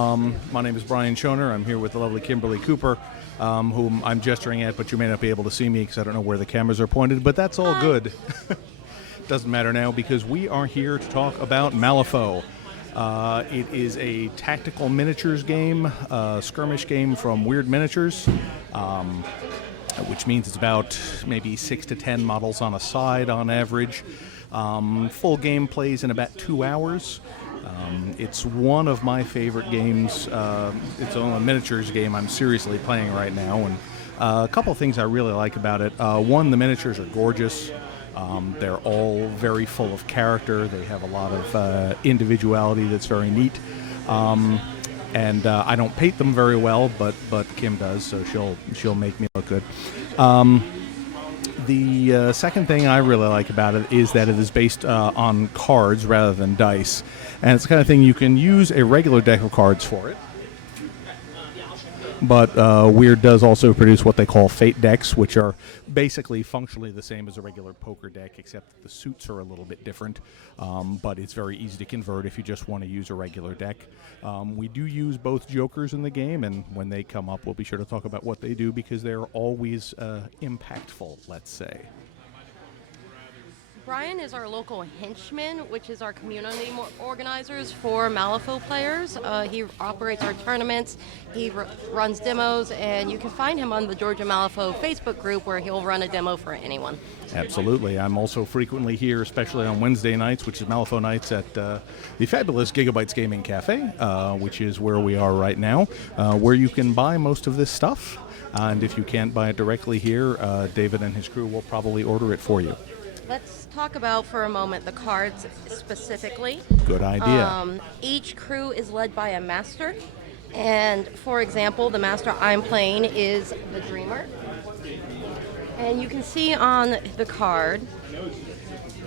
My name is Brian Schoner. I'm here with the lovely Kimberly Cooper, whom I'm gesturing at, but you may not be able to see me because I don't know where the cameras are pointed, but that's all good. Doesn't matter now because we are here to talk about Malifaux. It is a tactical miniatures game, skirmish game from Weird Miniatures, which means it's about maybe 6 to 10 models on a side on average. Full game plays in about 2 hours. It's one of my favorite games. It's only a miniatures game I'm seriously playing right now, and a couple of things I really like about it. One, the miniatures are gorgeous. They're all very full of character. They have a lot of individuality that's very neat. And I don't paint them very well, but Kim does, so she'll make me look good. The second thing I really like about it is that it is based on cards rather than dice. And it's the kind of thing you can use a regular deck of cards for it. But Weird does also produce what they call fate decks, which are basically functionally the same as a regular poker deck, except that the suits are a little bit different. But it's very easy to convert if you just want to use a regular deck. We do use both jokers in the game, and when they come up, we'll be sure to talk about what they do because they're always impactful, let's say. Brian is our local henchman, which is our community organizers for Malifaux players. He operates our tournaments, he runs demos, and you can find him on the Georgia Malifaux Facebook group where he'll run a demo for anyone. Absolutely. I'm also frequently here, especially on Wednesday nights, which is Malifaux nights at the fabulous Gigabytes Gaming Cafe, which is where we are right now, where you can buy most of this stuff. And if you can't buy it directly here, David and his crew will probably order it for you. Let's talk about for a moment the cards specifically. Good idea. Each crew is led by a master, and for example, the master I'm playing is the Dreamer. And you can see on the card,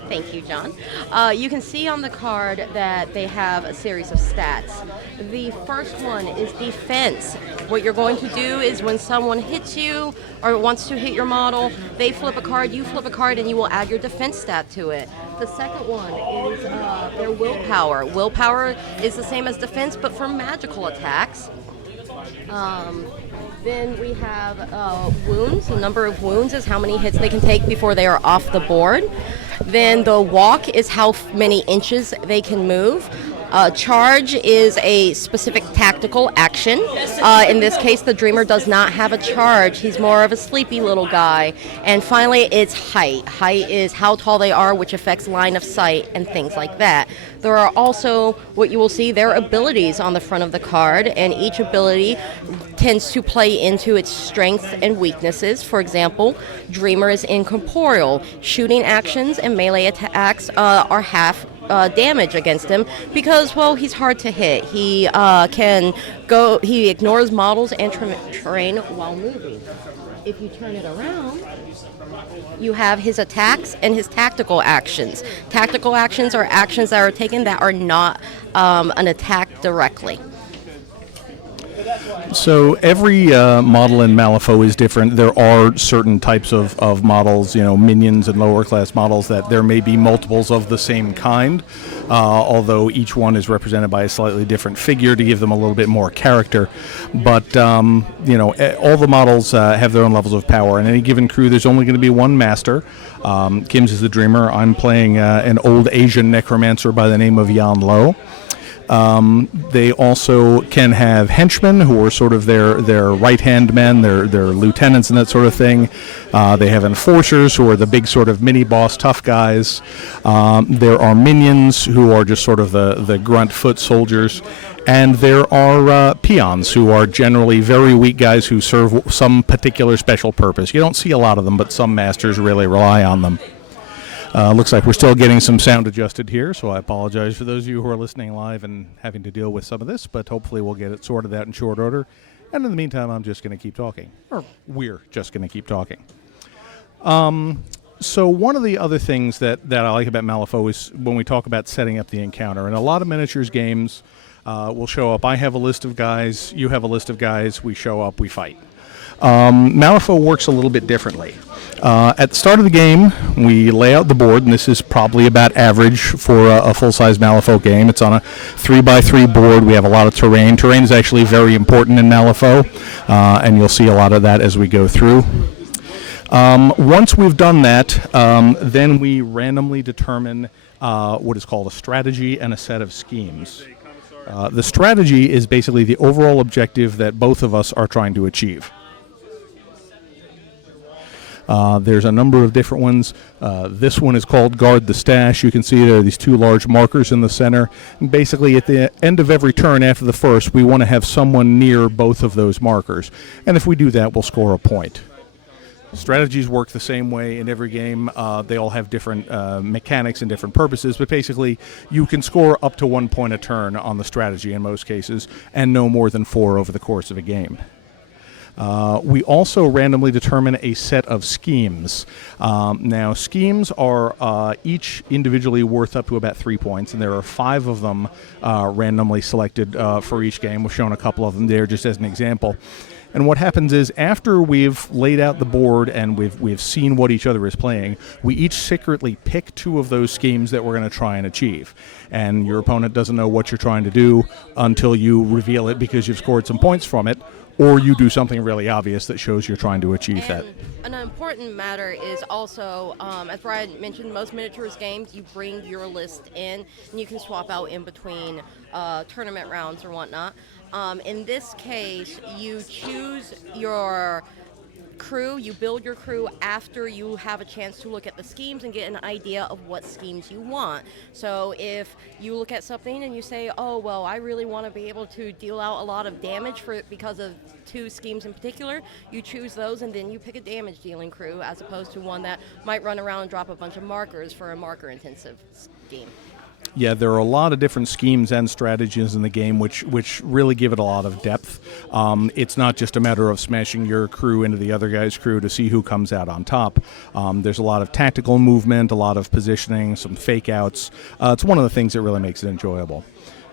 thank you, John. You can see on the card that they have a series of stats. The first one is defense. What you're going to do is when someone hits you or wants to hit your model, they flip a card, you flip a card, and you will add your defense stat to it. The second one is their willpower. Willpower is the same as defense, but for magical attacks. Then we have wounds. The number of wounds is how many hits they can take before they are off the board. Then the walk is how many inches they can move. Charge is a specific tactical action. In this case, the Dreamer does not have a charge. He's more of a sleepy little guy. And finally, it's height. Height is how tall they are, which affects line of sight and things like that. There are also, what you will see, their abilities on the front of the card, and each ability tends to play into its strengths and weaknesses. For example, Dreamer is incorporeal. Shooting actions and melee attacks are half damage against him because, well, he's hard to hit. He he ignores models and terrain while moving. If you turn it around, you have his attacks and his tactical actions. Tactical actions are actions that are taken that are not an attack directly. So every model in Malifaux is different. There are certain types of models, minions and lower class models, that there may be multiples of the same kind, although each one is represented by a slightly different figure to give them a little bit more character. But, all the models have their own levels of power. In any given crew, there's only going to be one master. Kim's is the Dreamer. I'm playing an old Asian necromancer by the name of Yan Lo. They also can have henchmen who are sort of their right-hand men, their lieutenants and that sort of thing. They have enforcers who are the big sort of mini-boss tough guys. There are minions who are just sort of the grunt foot soldiers. And there are peons who are generally very weak guys who serve some particular special purpose. You don't see a lot of them, but some masters really rely on them. Looks like we're still getting some sound adjusted here, so I apologize for those of you who are listening live and having to deal with some of this, but hopefully we'll get it sorted out in short order. And in the meantime, I'm just going to keep talking. Or we're just going to keep talking. So one of the other things that I like about Malifaux is when we talk about setting up the encounter. And a lot of miniatures games will show up. I have a list of guys, you have a list of guys, we show up, we fight. Malifaux works a little bit differently. At the start of the game, we lay out the board, and this is probably about average for a full-size Malifaux game. It's on a 3x3 board. We have a lot of terrain. Terrain is actually very important in Malifaux, and you'll see a lot of that as we go through. Once we've done that, then we randomly determine what is called a strategy and a set of schemes. The strategy is basically the overall objective that both of us are trying to achieve. There's a number of different ones. This one is called Guard the Stash. You can see there are these two large markers in the center. And basically, at the end of every turn after the first, we want to have someone near both of those markers. And if we do that, we'll score a point. Strategies work the same way in every game. They all have different mechanics and different purposes, but basically you can score up to 1 point a turn on the strategy in most cases, and no more than 4 over the course of a game. We also randomly determine a set of schemes. Now, schemes are each individually worth up to about 3 points, and there are 5 of them randomly selected for each game. We've shown a couple of them there just as an example. And what happens is, after we've laid out the board and we've seen what each other is playing, we each secretly pick 2 of those schemes that we're going to try and achieve. And your opponent doesn't know what you're trying to do until you reveal it because you've scored some points from it, or you do something really obvious that shows you're trying to achieve that. An important matter is also, as Brian mentioned, most miniatures games, you bring your list in, and you can swap out in between tournament rounds or whatnot. In this case, you choose your crew, you build your crew after you have a chance to look at the schemes and get an idea of what schemes you want. So if you look at something and you say, oh, well, I really want to be able to deal out a lot of damage because of 2 schemes in particular, you choose those and then you pick a damage dealing crew as opposed to one that might run around and drop a bunch of markers for a marker intensive scheme. Yeah, there are a lot of different schemes and strategies in the game which really give it a lot of depth. It's not just a matter of smashing your crew into the other guy's crew to see who comes out on top. There's a lot of tactical movement, a lot of positioning, some fake outs. It's one of the things that really makes it enjoyable.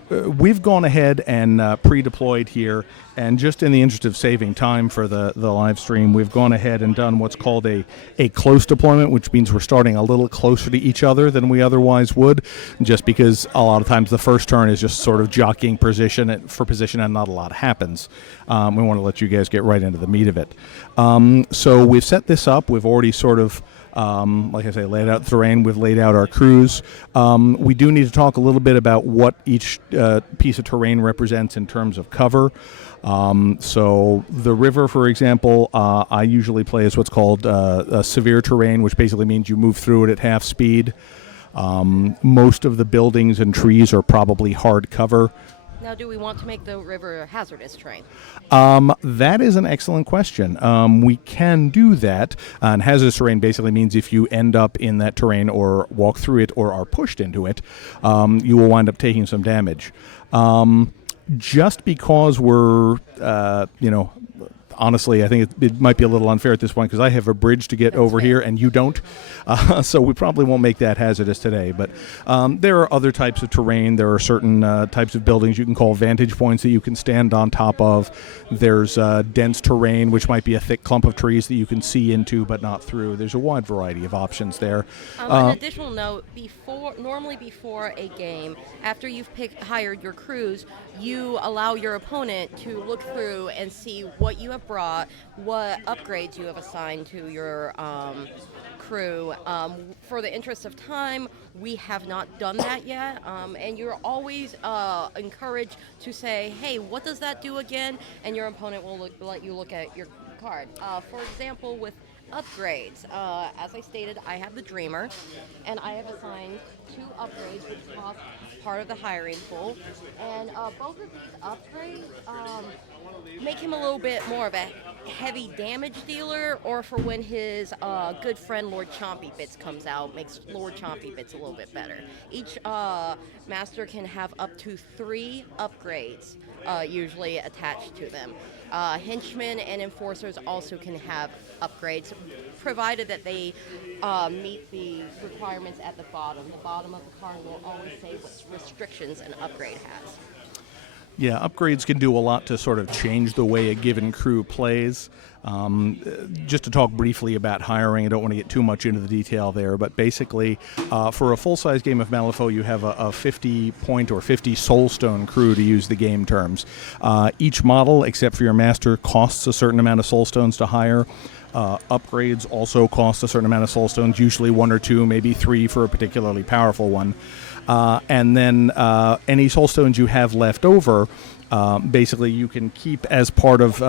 We've gone ahead and pre-deployed here, and just in the interest of saving time for the live stream, we've gone ahead and done what's called a close deployment, which means we're starting a little closer to each other than we otherwise would, just because a lot of times the first turn is just sort of jockeying position and not a lot happens. We want to let you guys get right into the meat of it. So we've set this up. We've already sort of like I say, laid out terrain. We've laid out our crews. We do need to talk a little bit about what each piece of terrain represents in terms of cover. So the river, for example, I usually play as what's called a severe terrain, which basically means you move through it at half speed. Most of the buildings and trees are probably hard cover. Now, do we want to make the river hazardous terrain? That is an excellent question. We can do that. And hazardous terrain basically means if you end up in that terrain or walk through it or are pushed into it, you will wind up taking some damage. Just because we're, honestly, I think it might be a little unfair at this point because I have a bridge to get over here and you don't. So we probably won't make that hazardous today. But there are other types of terrain. There are certain types of buildings you can call vantage points that you can stand on top of. There's dense terrain, which might be a thick clump of trees that you can see into but not through. There's a wide variety of options there. An additional note, normally before a game, after you've hired your crews, you allow your opponent to look through and see what you have brought, what upgrades you have assigned to your crew. For the interest of time, we have not done that yet, and you're always encouraged to say, hey, what does that do again? And your opponent will let you look at your card. For example, with upgrades, as I stated, I have the Dreamer, and I have assigned 2 upgrades which cost part of the hiring pool, and both of these upgrades make him a little bit more of a heavy damage dealer, or for when his good friend Lord Chompy Bits comes out, makes Lord Chompy Bits a little bit better. Each master can have up to 3 upgrades usually attached to them. Henchmen and enforcers also can have upgrades, provided that they meet the requirements at the bottom. The bottom of the card will always say what restrictions an upgrade has. Yeah, upgrades can do a lot to sort of change the way a given crew plays. Just to talk briefly about hiring, I don't want to get too much into the detail there, but basically, for a full-size game of Malifaux, you have a 50-point or 50 soulstone crew, to use the game terms. Each model, except for your master, costs a certain amount of soulstones to hire. Upgrades also cost a certain amount of soulstones, usually 1 or 2, maybe 3 for a particularly powerful one. And then any soulstones you have left over, basically you can keep as part of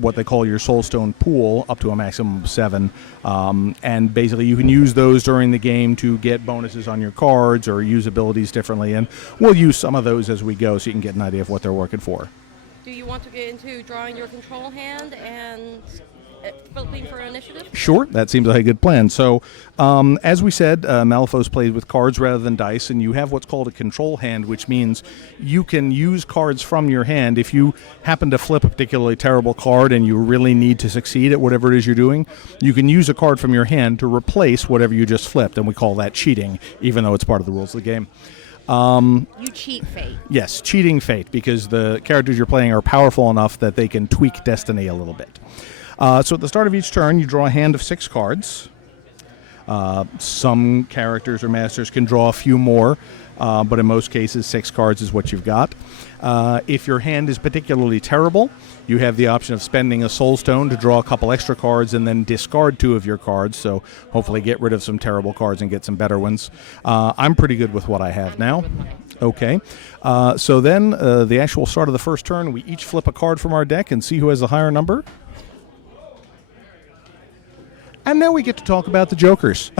what they call your soulstone pool, up to a maximum of 7. And basically you can use those during the game to get bonuses on your cards or use abilities differently. And we'll use some of those as we go so you can get an idea of what they're working for. Do you want to get into drawing your control hand and flipping for initiative? Sure, that seems like a good plan. So, as we said, Malifaux's played with cards rather than dice, and you have what's called a control hand, which means you can use cards from your hand. If you happen to flip a particularly terrible card and you really need to succeed at whatever it is you're doing, you can use a card from your hand to replace whatever you just flipped, and we call that cheating, even though it's part of the rules of the game. You cheat fate. Yes, cheating fate, because the characters you're playing are powerful enough that they can tweak destiny a little bit. So at the start of each turn, you draw a hand of 6 cards. Some characters or masters can draw a few more, but in most cases, 6 cards is what you've got. If your hand is particularly terrible, you have the option of spending a soul stone to draw a couple extra cards and then discard 2 of your cards, so hopefully get rid of some terrible cards and get some better ones. I'm pretty good with what I have now. Okay. So then, the actual start of the first turn, we each flip a card from our deck and see who has the higher number. And now we get to talk about the jokers.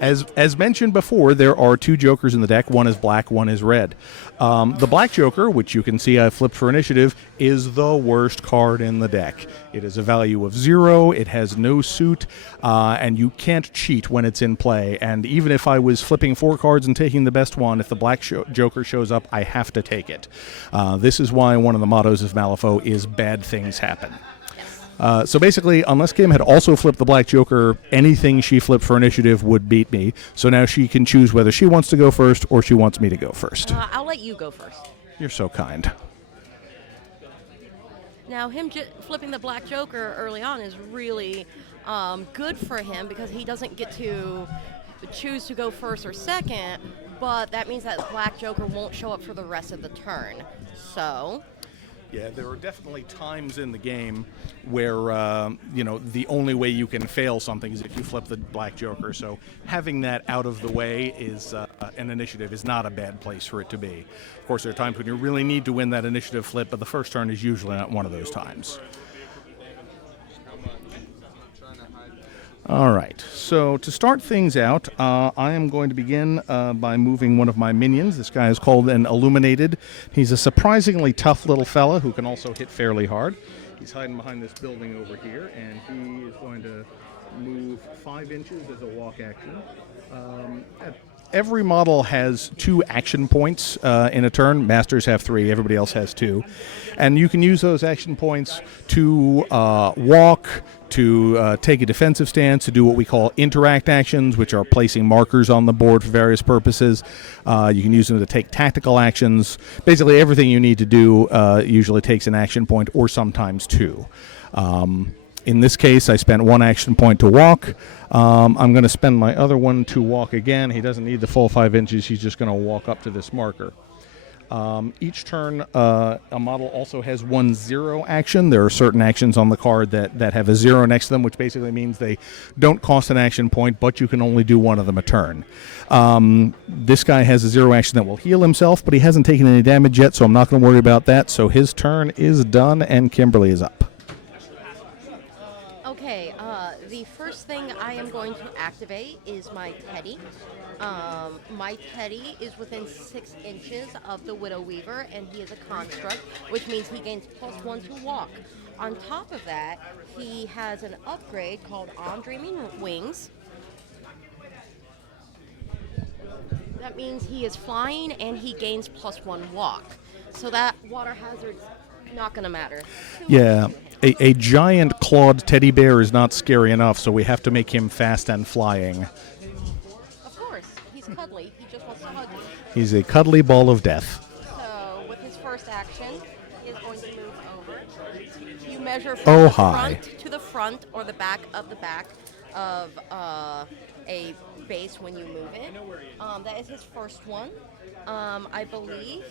As mentioned before, there are 2 jokers in the deck. One is black, one is red. The black joker, which you can see I flipped for initiative, is the worst card in the deck. It is a value of 0, it has no suit, and you can't cheat when it's in play. And even if I was flipping 4 cards and taking the best one, if the black joker shows up, I have to take it. This is why one of the mottos of Malifaux is bad things happen. So basically, unless Kim had also flipped the black joker, anything she flipped for initiative would beat me. So now she can choose whether she wants to go first or she wants me to go first. I'll let you go first. You're so kind. Now, him flipping the black joker early on is really good for him because he doesn't get to choose to go first or second, but that means that the black joker won't show up for the rest of the turn. So... Yeah, there are definitely times in the game where, the only way you can fail something is if you flip the black joker. So having that out of the way is an initiative is not a bad place for it to be. Of course, there are times when you really need to win that initiative flip, but the first turn is usually not one of those times. All right, so to start things out, I am going to begin by moving one of my minions. This guy is called an Illuminated. He's a surprisingly tough little fella who can also hit fairly hard. He's hiding behind this building over here, and he is going to move 5 inches as a walk action. Every model has 2 action points in a turn. Masters have 3, everybody else has 2. And you can use those action points to walk, to take a defensive stance, to do what we call interact actions, which are placing markers on the board for various purposes. You can use them to take tactical actions. Basically, everything you need to do usually takes an action point or sometimes 2. In this case, I spent 1 action point to walk. I'm going to spend my other one to walk again. He doesn't need the full 5 inches. He's just going to walk up to this marker. Each turn, a model also has 1 0 action. There are certain actions on the card that have a 0 next to them, which basically means they don't cost an action point, but you can only do 1 of them a turn. This guy has a 0 action that will heal himself, but he hasn't taken any damage yet, so I'm not going to worry about that. So his turn is done, and Kimberly is up. Okay, the first thing I am going to activate is my Teddy. My Teddy is within 6 inches of the Widow Weaver, and he is a construct, which means he gains +1 to walk. On top of that, he has an upgrade called On Dreaming Wings. That means he is flying, and he gains +1 walk. So that water hazard's not going to matter. Yeah. A giant clawed teddy bear is not scary enough, so we have to make him fast and flying. Of course, he's cuddly. He just wants to hug you. He's a cuddly ball of death. So with his first action, move over. You measure from Oh, the hi. front to the front or the back of a base when you move it. That is his first one. I believe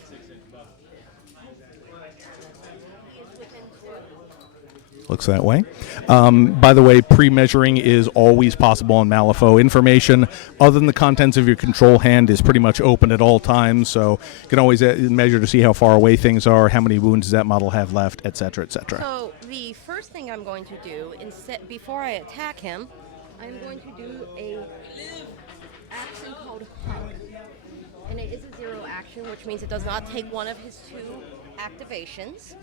he is within 2. Looks that way. By the way, pre-measuring is always possible on Malifaux. Information other than the contents of your control hand is pretty much open at all times, so you can always measure to see how far away things are, how many wounds does that model have left, etc., etc. So the first thing I'm going to do, before I attack him, I'm going to do a action called Hug. And it is a 0 action, which means it does not take one of his 2 activations,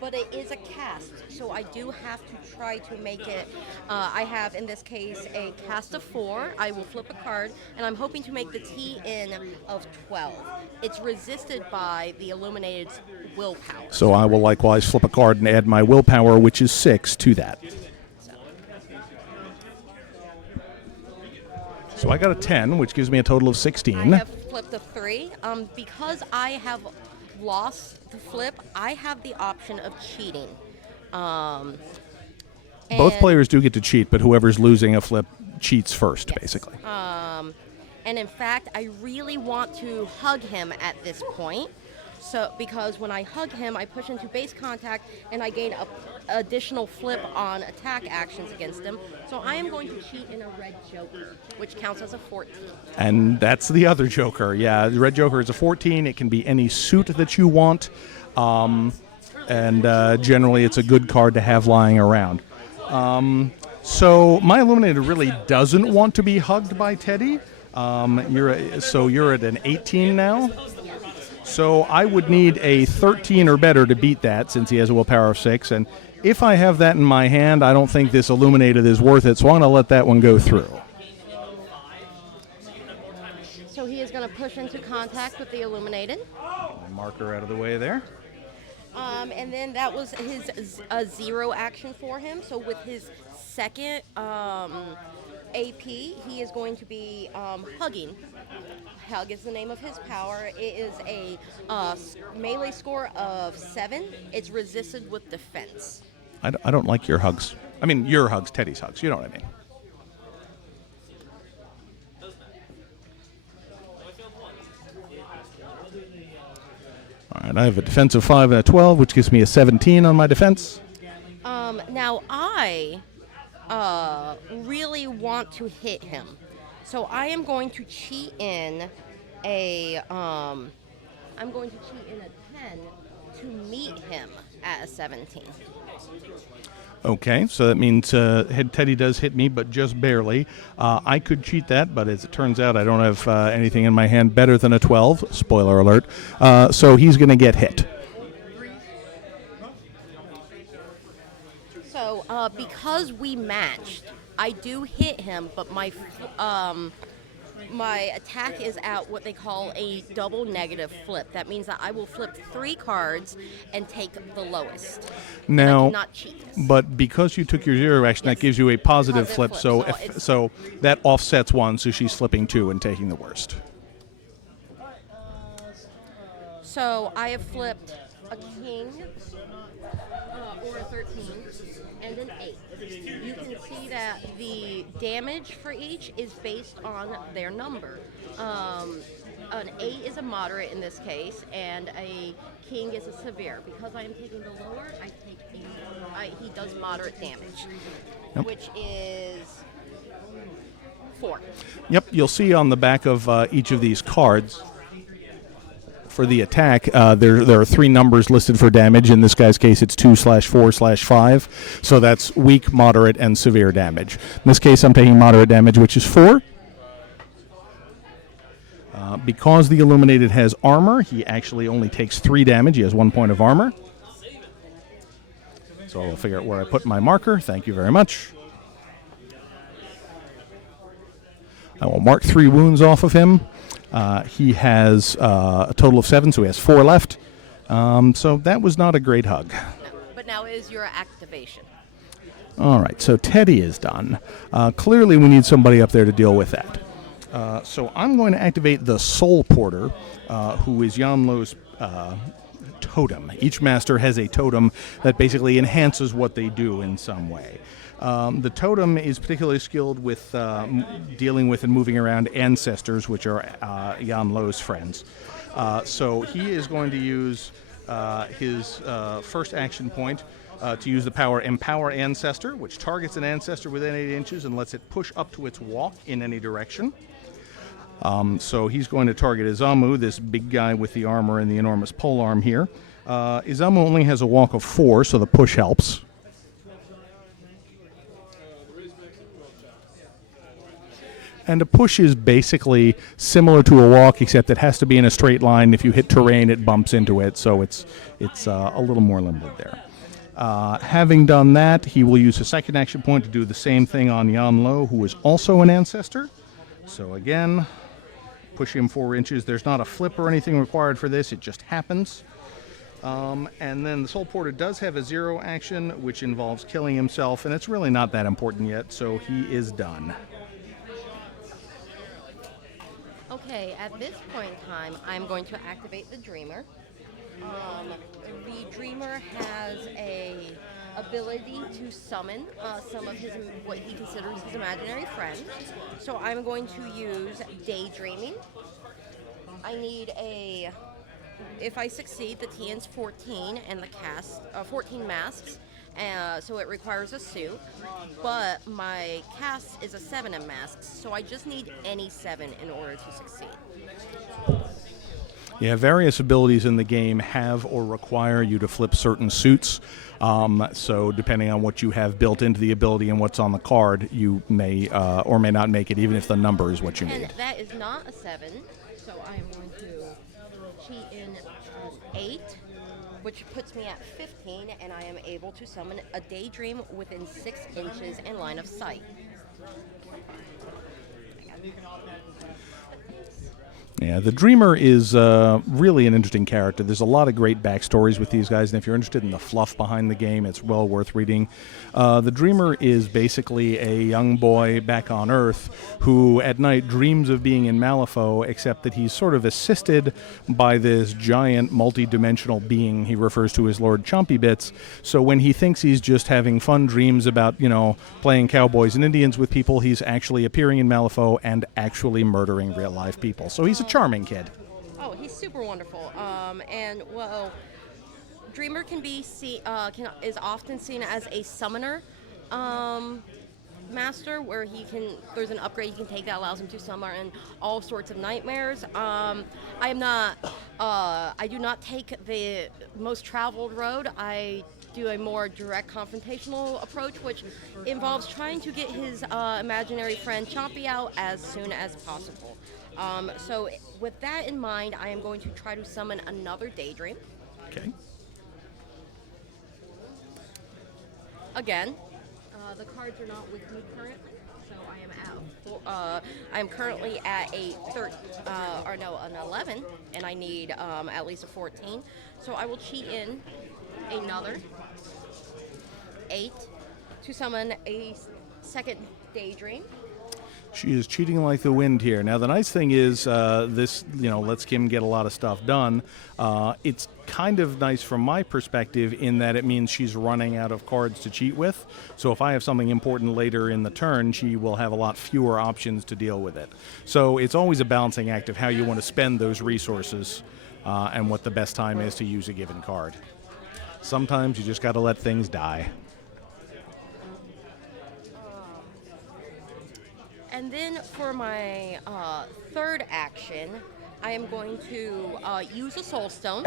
but it is a cast, so I do have to try to make it. I have, in this case, a cast of 4. I will flip a card, and I'm hoping to make the T-in of 12. It's resisted by the Illuminated's willpower. So I will likewise flip a card and add my willpower, which is 6, to that. So I got a 10, which gives me a total of 16. I have flipped a 3. Because I have lost the flip, I have the option of cheating. Both players do get to cheat, but whoever's losing a flip cheats first, Yes. basically. And in fact, I really want to hug him at this point. So, because when I hug him, I push into base contact and I gain a additional flip on attack actions against him. So I am going to cheat in a red joker, which counts as a 14. And that's the other Joker. Yeah, the red Joker is a 14. It can be any suit that you want. And generally, it's a good card to have lying around. So my Illuminator really doesn't want to be hugged by Teddy. You're at an 18 now. So I would need a 13 or better to beat that, since he has a willpower of 6. And if I have that in my hand, I don't think this Illuminated is worth it, so I'm going to let that one go through. So he is going to push into contact with the Illuminated. Marker out of the way there. And then that was his 0 action for him. So with his second AP, he is going to be hugging. Hug is the name of his power. It is a melee score of 7. It's resisted with defense. I don't like your hugs. I mean, your hugs, Teddy's hugs. You know what I mean. All right, I have a defense of 5 and a 12, which gives me a 17 on my defense. Now I really want to hit him, so I am going to cheat in a 10 to meet him at a 17. Okay, so that means Teddy does hit me, but just barely. I could cheat that, but as it turns out, I don't have anything in my hand better than a 12. Spoiler alert. So he's going to get hit. So because we matched, I do hit him, but my attack is at what they call a double negative flip. That means that I will flip 3 cards and take the lowest. Now, I cannot cheat this. but because you took your 0 action, that gives you a positive flip. Positive So flip, so that offsets 1, so she's flipping 2 and taking the worst. So I have flipped a king or a 13 and an 8. You can see that the damage for each is based on their number. An 8 is a moderate in this case, and a king is a severe. Because I am taking the lower, he does moderate damage, Yep. which is 4. Yep, you'll see on the back of each of these cards for the attack, there are 3 numbers listed for damage. In this guy's case, it's 2/4/5. So that's weak, moderate, and severe damage. In this case, I'm taking moderate damage, which is 4. Because the Illuminated has armor, he actually only takes 3 damage. He has 1 point of armor. So I'll figure out where I put my marker. Thank you very much. I will mark 3 wounds off of him. He has a total of 7, so he has 4 left. So that was not a great hug. No, but now is your activation. All right, so Teddy is done. Clearly, we need somebody up there to deal with that. So I'm going to activate the Soul Porter, who is Yamlo's totem. Each master has a totem that basically enhances what they do in some way. The totem is particularly skilled with dealing with and moving around ancestors, which are Jan Lo's friends. So he is going to use his first action point to use the power Empower Ancestor, which targets an ancestor within 8 inches and lets it push up to its walk in any direction. So he's going to target Izamu, this big guy with the armor and the enormous polearm here. Izamu only has a walk of 4, so the push helps. And a push is basically similar to a walk, except it has to be in a straight line. If you hit terrain, it bumps into it, so it's a little more limited there. Having done that, he will use a second action point to do the same thing on Jan Lo, who is also an ancestor. So again, push him 4 inches. There's not a flip or anything required for this. It just happens. And then the Soul Porter does have a 0 action, which involves killing himself, and it's really not that important yet, so he is done. Okay, at this point in time, I'm going to activate the Dreamer. The Dreamer has a ability to summon some of his what he considers his imaginary friends. So I'm going to use Daydreaming. I need a. If I succeed, the TN's 14 and the cast 14 masks. So it requires a suit, but my cast is a 7 in masks, so I just need any 7 in order to succeed. Yeah, various abilities in the game have or require you to flip certain suits. So depending on what you have built into the ability and what's on the card, you may or may not make it, even if the number is what you need. And that is not a 7, so I am going to cheat in an 8. Which puts me at 15, and I am able to summon a Daydream within 6 inches in line of sight. Yeah, the Dreamer is really an interesting character. There's a lot of great backstories with these guys, and if you're interested in the fluff behind the game, it's well worth reading. The Dreamer is basically a young boy back on Earth who at night dreams of being in Malifaux, except that he's sort of assisted by this giant multi-dimensional being he refers to as Lord Chompy Bits. So when he thinks he's just having fun dreams about, playing cowboys and Indians with people, he's actually appearing in Malifaux and actually murdering real-life people. So he's a charming kid. Oh, he's super wonderful. Dreamer can be is often seen as a summoner master, where there's an upgrade you can take that allows him to summon all sorts of nightmares. I do not take the most traveled road. I do a more direct confrontational approach, which involves trying to get his imaginary friend Chompy out as soon as possible. So with that in mind, I am going to try to summon another Daydream. Okay. Again, the cards are not with me currently, so I am currently at an 11, and I need at least a 14. So I will cheat in another 8 to summon a second Daydream. She is cheating like the wind here. Now, the nice thing is this, lets Kim get a lot of stuff done. It's kind of nice from my perspective in that it means she's running out of cards to cheat with. So if I have something important later in the turn, she will have a lot fewer options to deal with it. So it's always a balancing act of how you want to spend those resources and what the best time is to use a given card. Sometimes you just got to let things die. And then for my third action, I am going to use a Soul Stone.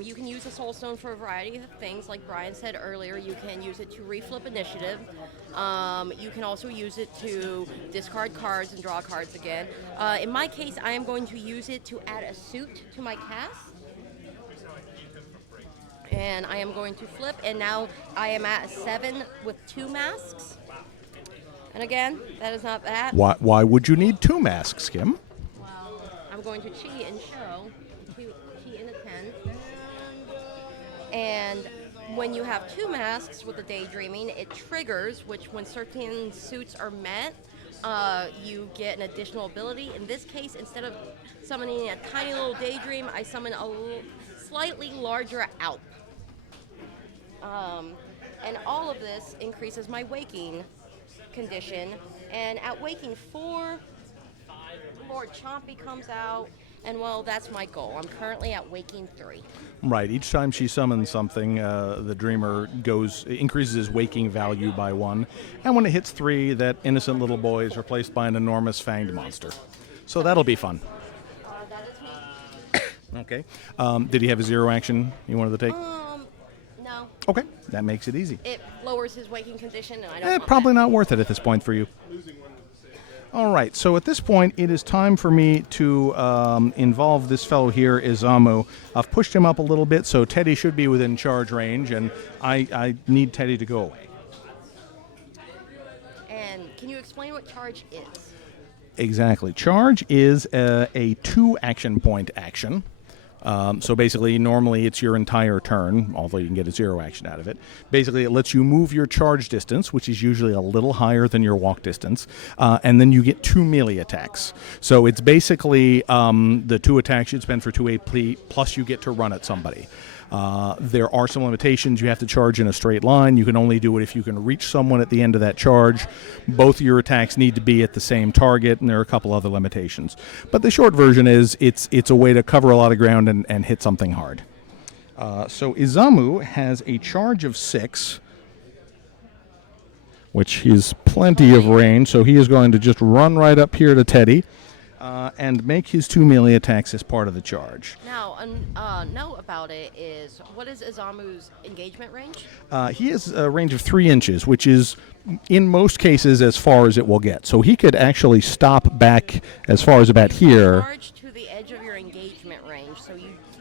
You can use a Soul Stone for a variety of things. Like Brian said earlier, you can use it to reflip initiative. You can also use it to discard cards and draw cards again. In my case, I am going to use it to add a suit to my cast. And I am going to flip, and now I am at a 7 with 2 masks. And again, that is not bad. Why would you need 2 masks, Kim? Well, I'm going to cheat and show. Cheat in a 10. And when you have 2 masks with the Daydreaming, it triggers, which when certain suits are met, you get an additional ability. In this case, instead of summoning a tiny little Daydream, I summon a slightly larger Alp. And all of this increases my waking condition. And at waking 4, Lord Chompy comes out, and well, that's my goal. I'm currently at waking 3. Right. Each time she summons something, the dreamer increases his waking value by 1. And when it hits 3, that innocent little boy is replaced by an enormous fanged monster. So that'll be fun. That is me. Okay. Did he have a 0 action you wanted to take? No. Okay. That makes it easy. It lowers his waking condition, and I don't want Probably that. not worth it at this point for you. All right, so at this point, it is time for me to involve this fellow here, Izamu. I've pushed him up a little bit, so Teddy should be within charge range, and I need Teddy to go away. And can you explain what charge is? Exactly. Charge is a 2 action point action. So basically, normally it's your entire turn, although you can get a 0 action out of it. Basically, it lets you move your charge distance, which is usually a little higher than your walk distance, and then you get 2 melee attacks. So it's basically the 2 attacks you'd spend for 2 AP, plus you get to run at somebody. There are some limitations. You have to charge in a straight line. You can only do it if you can reach someone at the end of that charge. Both of your attacks need to be at the same target, and there are a couple other limitations. But the short version is it's a way to cover a lot of ground and hit something hard. So Izamu has a charge of 6, which is plenty of range. So he is going to just run right up here to Teddy. And make his 2 melee attacks as part of the charge. Now, a note about it is, what is Izamu's engagement range? He has a range of 3 inches, which is, in most cases, as far as it will get. So he could actually stop back as far as about here. Charge to the edge of your engagement range. So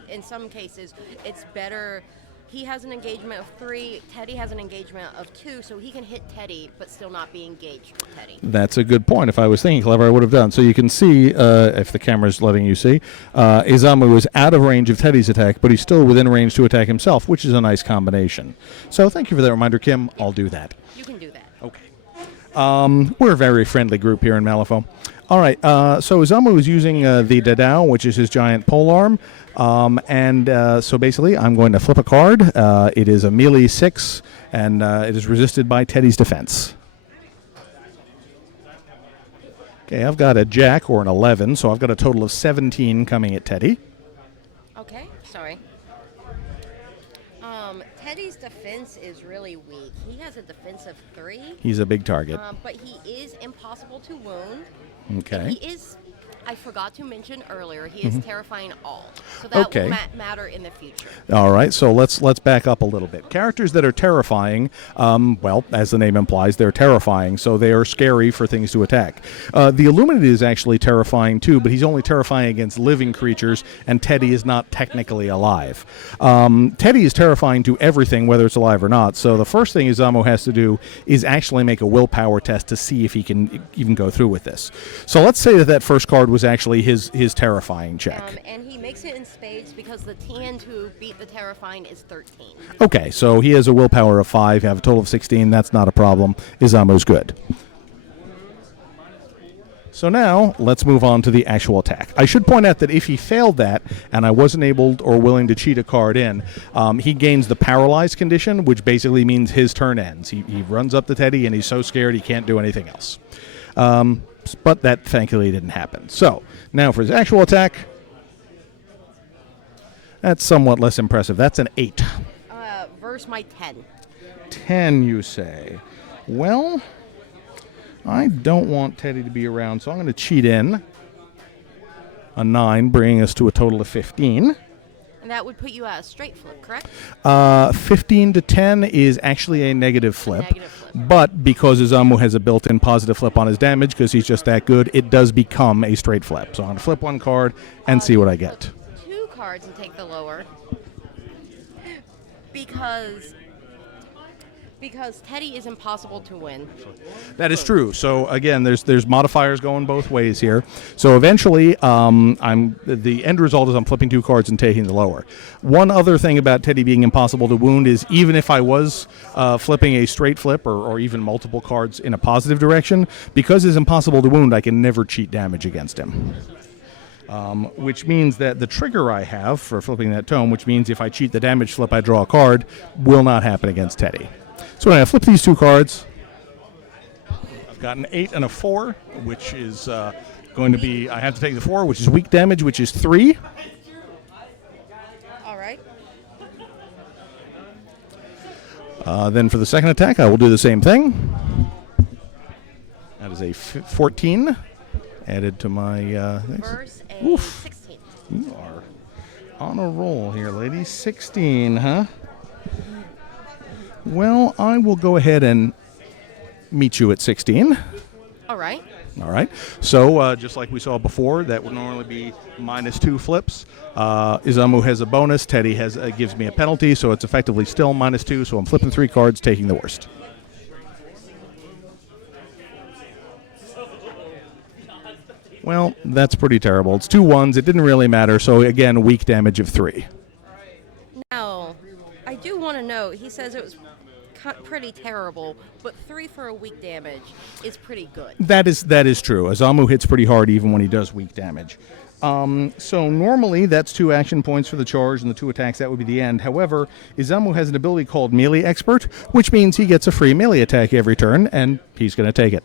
in some cases, it's better. He has an engagement of 3. Teddy has an engagement of 2, so he can hit Teddy but still not be engaged with Teddy. That's a good point. If I was thinking clever, I would have done. So you can see, if the camera's letting you see, Izamu is out of range of Teddy's attack, but he's still within range to attack himself, which is a nice combination. So thank you for that reminder, Kim. I'll do that. You can do that. Okay. We're a very friendly group here in Malifaux. All right, so Izamu is using the Dadao, which is his giant polearm. So basically, I'm going to flip a card. It is a melee 6, and it is resisted by Teddy's defense. Okay, I've got a jack or an 11, so I've got a total of 17 coming at Teddy. Okay, sorry. Teddy's defense is really weak. He has a defense of 3. He's a big target. But he is impossible to wound. Okay. He is, I forgot to mention earlier, he is terrifying all. So that will matter in the future. All right, so let's back up a little bit. Characters that are terrifying, well, as the name implies, they're terrifying, so they are scary for things to attack. The Illuminated is actually terrifying too, but he's only terrifying against living creatures, and Teddy is not technically alive. Teddy is terrifying to everything, whether it's alive or not, so the first thing Izamu has to do is actually make a willpower test to see if he can even go through with this. So let's say that first card was actually his terrifying check. And he makes it in spades because the TN to beat the terrifying is 13. Okay, so he has a willpower of 5, you have a total of 16, that's not a problem. Izamu's good. So now, let's move on to the actual attack. I should point out that if he failed that, and I wasn't able or willing to cheat a card in, he gains the paralyzed condition, which basically means his turn ends. He runs up to Teddy, and he's so scared he can't do anything else. But that thankfully didn't happen. So, now for his actual attack, that's somewhat less impressive. That's an 8. Versus my 10. 10, you say. Well, I don't want Teddy to be around, so I'm going to cheat in a 9, bringing us to a total of 15. And that would put you at a straight flip, correct? 15 to 10 is actually a negative flip. But because Izamu has a built-in positive flip on his damage, because he's just that good, it does become a straight flip. So I'm going to flip one card and see what I get. 2 cards and take the lower. Because Teddy is impossible to win. That is true. So again, there's modifiers going both ways here. So eventually, the end result is I'm flipping 2 cards and taking the lower. One other thing about Teddy being impossible to wound is even if I was flipping a straight flip or even multiple cards in a positive direction, because it's impossible to wound, I can never cheat damage against him. which means that the trigger I have for flipping that tome, which means if I cheat the damage flip, I draw a card, will not happen against Teddy. So when I flip these 2 cards, I've got an 8 and a 4, which is going to be, I have to take the 4, which is weak damage, which is 3. All right. Then for the second attack, I will do the same thing. That is a 14 added to my... Verse a 16. You are on a roll here, ladies. 16, huh? Well, I will go ahead and meet you at 16. All right. All right. So, just like we saw before, that would normally be -2 flips. Izamu has a bonus. Teddy gives me a penalty, so it's effectively still -2. So I'm flipping 3 cards, taking the worst. Well, that's pretty terrible. It's 2 1s. It didn't really matter. So again, weak damage of 3. Now, I do want to note, he says it was pretty terrible, but 3 for a weak damage is pretty good. That is true. Izamu hits pretty hard even when he does weak damage. So normally that's 2 action points for the charge and the 2 attacks. That would be the end. However, Izamu has an ability called Melee Expert, which means he gets a free melee attack every turn, and he's going to take it.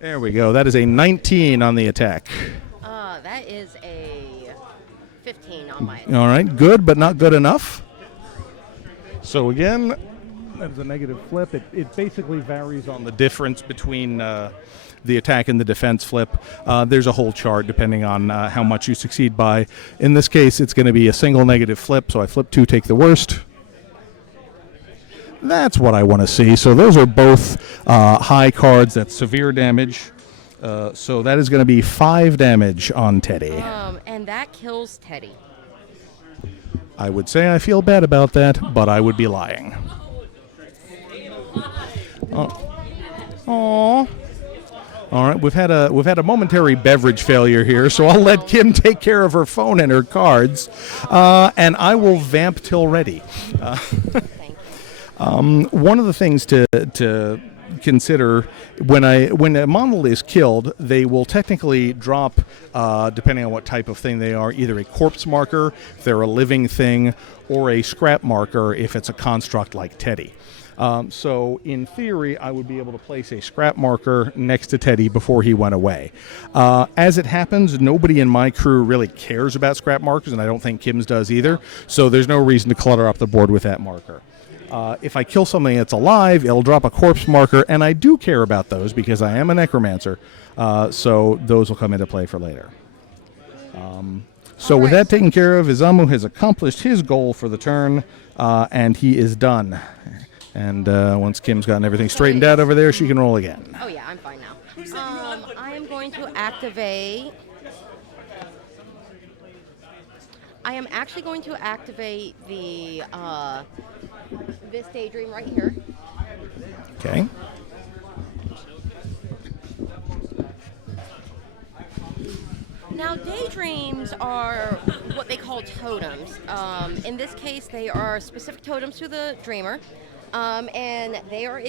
There we go. That is a 19 on the attack. That is a 15 on my. All right, good, but not good enough. So again, that is a negative flip. It basically varies on the difference between the attack and the defense flip. There's a whole chart depending on how much you succeed by. In this case, it's going to be a single negative flip, so I flip 2, take the worst. That's what I want to see. So those are both high cards. That's severe damage. So that is going to be 5 damage on Teddy. And that kills Teddy. I would say I feel bad about that, but I would be lying. All right, we've had a momentary beverage failure here, so I'll let Kim take care of her phone and her cards, and I will vamp till ready. One of the things to consider when a model is killed, they will technically drop, depending on what type of thing they are, either a corpse marker if they're a living thing, or a scrap marker if it's a construct like Teddy. So in theory, I would be able to place a scrap marker next to Teddy before he went away. As it happens, nobody in my crew really cares about scrap markers, and I don't think Kim's does either, so there's no reason to clutter up the board with that marker. If I kill something that's alive, it'll drop a corpse marker, and I do care about those because I am a necromancer, so those will come into play for later. So with that taken care of, Izamu has accomplished his goal for the turn, and he is done. And once Kim's gotten everything straightened out over there, she can roll again. Oh yeah, I'm fine now. I am going to activate... I am actually going to activate the this daydream right here. Okay. Now, daydreams are what they call totems. In this case, they are specific totems to the dreamer, and they are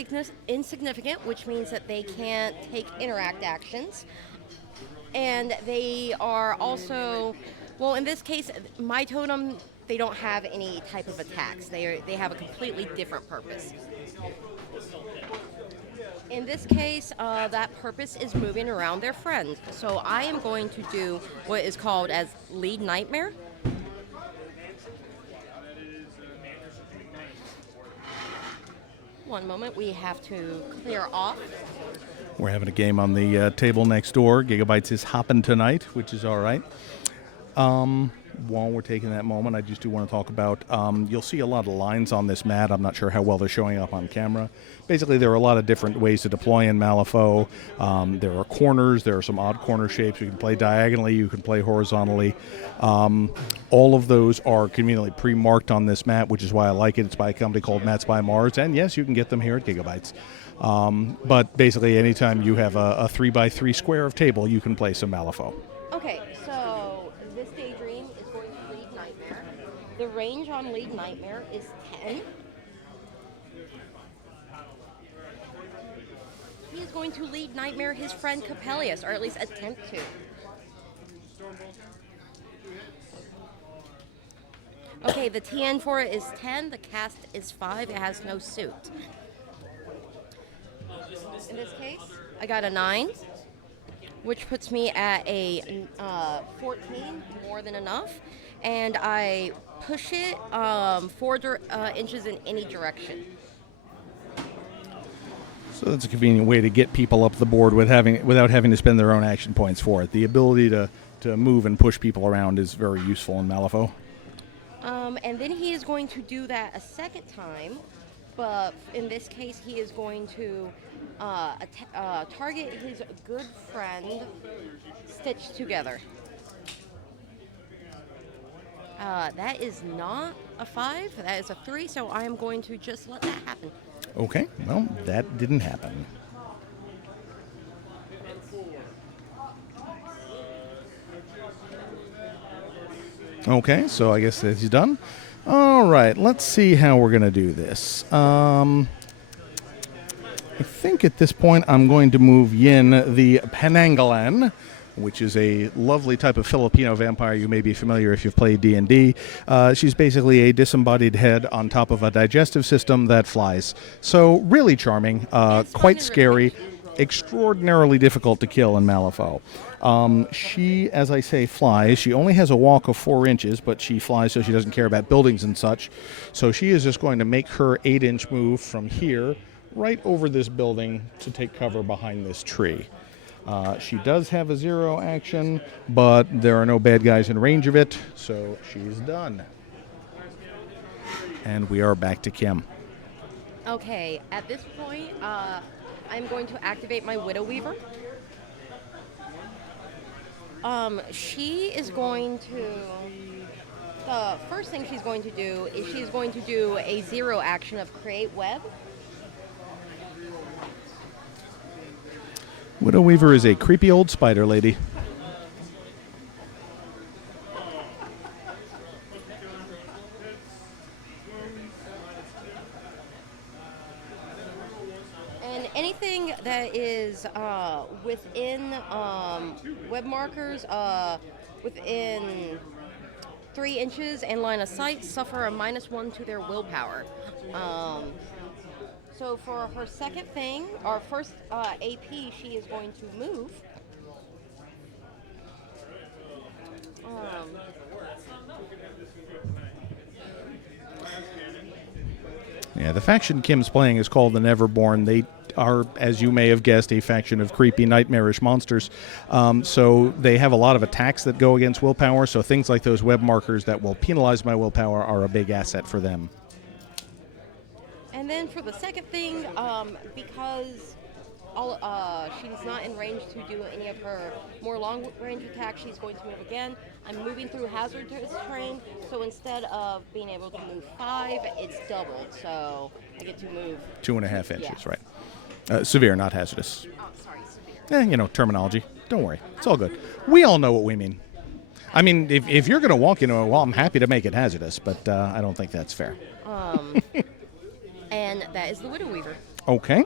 insignificant, which means that they can't take interact actions. And they are also, well, in this case, my totem, they don't have any type of attacks. They have a completely different purpose. In this case, that purpose is moving around their friend. So I am going to do what is called as lead nightmare. One moment, we have to clear off. We're having a game on the table next door. Gigabytes is hopping tonight, which is all right. While we're taking that moment, I just do want to talk about, you'll see a lot of lines on this mat. I'm not sure how well they're showing up on camera. Basically, there are a lot of different ways to deploy in Malifaux. There are corners. There are some odd corner shapes. You can play diagonally. You can play horizontally. All of those are conveniently pre-marked on this mat, which is why I like it. It's by a company called Mats by Mars. And yes, you can get them here at Gigabytes. But basically, anytime you have a 3x3 square of table, you can play some Malifaux. Okay, so this daydream is going to lead nightmare. The range on lead nightmare is 10. He is going to lead Nightmare his friend Capellius, or at least attempt to. Okay, the TN for it is 10, the cast is 5, it has no suit. In this case, I got a 9, which puts me at a 14, more than enough, and I push it 4 inches in any direction. So that's a convenient way to get people up the board without having to spend their own action points for it. The ability to move and push people around is very useful in Malifaux. And then he is going to do that a second time, but in this case he is going to target his good friend Stitched Together. That is not a 5, that is a 3, so I am going to just let that happen. Okay, well, that didn't happen. Okay, so I guess that he's done. All right, let's see how we're going to do this. I think at this point I'm going to move Yin the Penangalan, which is a lovely type of Filipino vampire. You may be familiar if you've played D&D. She's basically a disembodied head on top of a digestive system that flies. So really charming, quite scary, extraordinarily difficult to kill in Malifaux. She, as I say, flies. She only has a walk of 4 inches, but she flies so she doesn't care about buildings and such. So she is just going to make her 8-inch move from here right over this building to take cover behind this tree. She does have a 0 action, but there are no bad guys in range of it, so she's done. And we are back to Kim. Okay, at this point, I'm going to activate my Widow Weaver. She is going to... The first thing she's going to do is she's going to do a 0 action of Create Web. Widow Weaver is a creepy old spider lady. And anything that is within web markers, within 3 inches and line of sight, suffer a -1 to their willpower. So for her second thing, our first AP, she is going to move. Yeah, the faction Kim's playing is called the Neverborn. They are, as you may have guessed, a faction of creepy, nightmarish monsters. So they have a lot of attacks that go against willpower, so things like those web markers that will penalize my willpower are a big asset for them. And then for the second thing, because she's not in range to do any of her more long-range attacks, she's going to move again. I'm moving through hazardous terrain, so instead of being able to move 5, it's doubled. So I get to move 2.5 inches, right? Severe, not hazardous. Oh, sorry, severe. Terminology. Don't worry. It's all good. We all know what we mean. I mean, if you're going to walk into a wall, I'm happy to make it hazardous, but I don't think that's fair. And that is the Widow Weaver. Okay.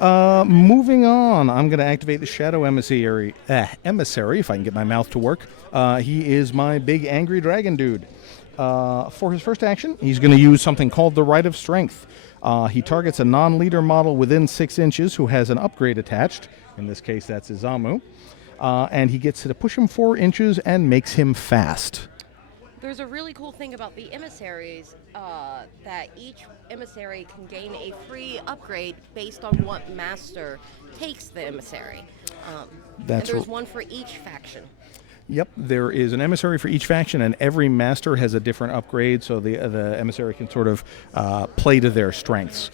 Moving on, I'm going to activate the Shadow Emissary, if I can get my mouth to work. He is my big angry dragon dude. For his first action, he's going to use something called the Rite of Strength. He targets a non-leader model within 6 inches who has an upgrade attached. In this case, that's Izamu. And he gets to push him 4 inches and makes him fast. There's a really cool thing about the emissaries, that each emissary can gain a free upgrade based on what master takes the emissary. And there's one for each faction. Yep, there is an emissary for each faction, and every master has a different upgrade, so the emissary can sort of play to their strengths.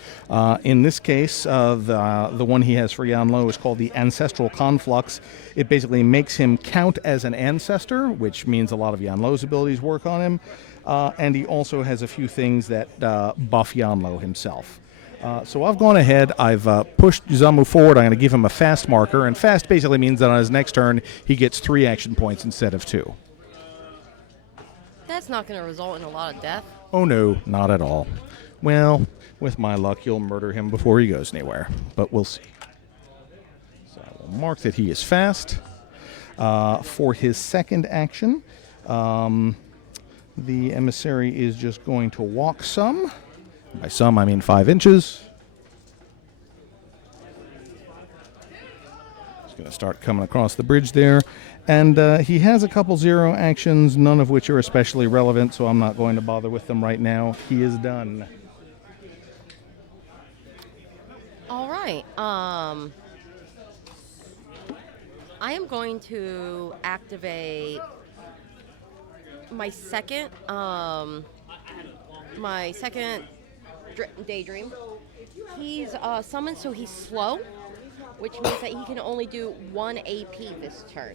In this case, the one he has for Yanlo is called the Ancestral Conflux. It basically makes him count as an ancestor, which means a lot of Yanlo's abilities work on him, and he also has a few things that buff Yanlo himself. So I've gone ahead, I've pushed Izamu forward, I'm going to give him a fast marker, and fast basically means that on his next turn he gets 3 action points instead of 2. That's not going to result in a lot of death. Oh no, not at all. Well, with my luck, you'll murder him before he goes anywhere, but we'll see. We'll mark that he is fast. For his second action, the emissary is just going to walk some. By some, I mean 5 inches. He's going to start coming across the bridge there. And he has a couple 0 actions, none of which are especially relevant, so I'm not going to bother with them right now. He is done. All right. I am going to activate my second daydream. He's summoned, so he's slow, which means that he can only do 1 AP this turn.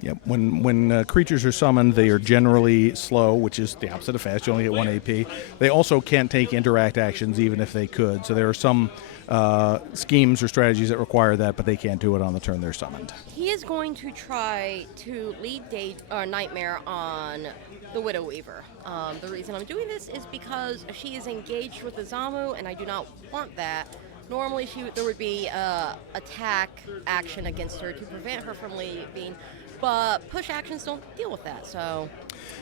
Yep. When creatures are summoned, they are generally slow, which is the opposite of fast. You only get 1 AP. They also can't take interact actions, even if they could. So there are some schemes or strategies that require that, but they can't do it on the turn they're summoned. He is going to try to lead Nightmare on the Widow Weaver. The reason I'm doing this is because she is engaged with the Zamu, and I do not want that. Normally, there would be attack action against her to prevent her from leaving, but push actions don't deal with that. So,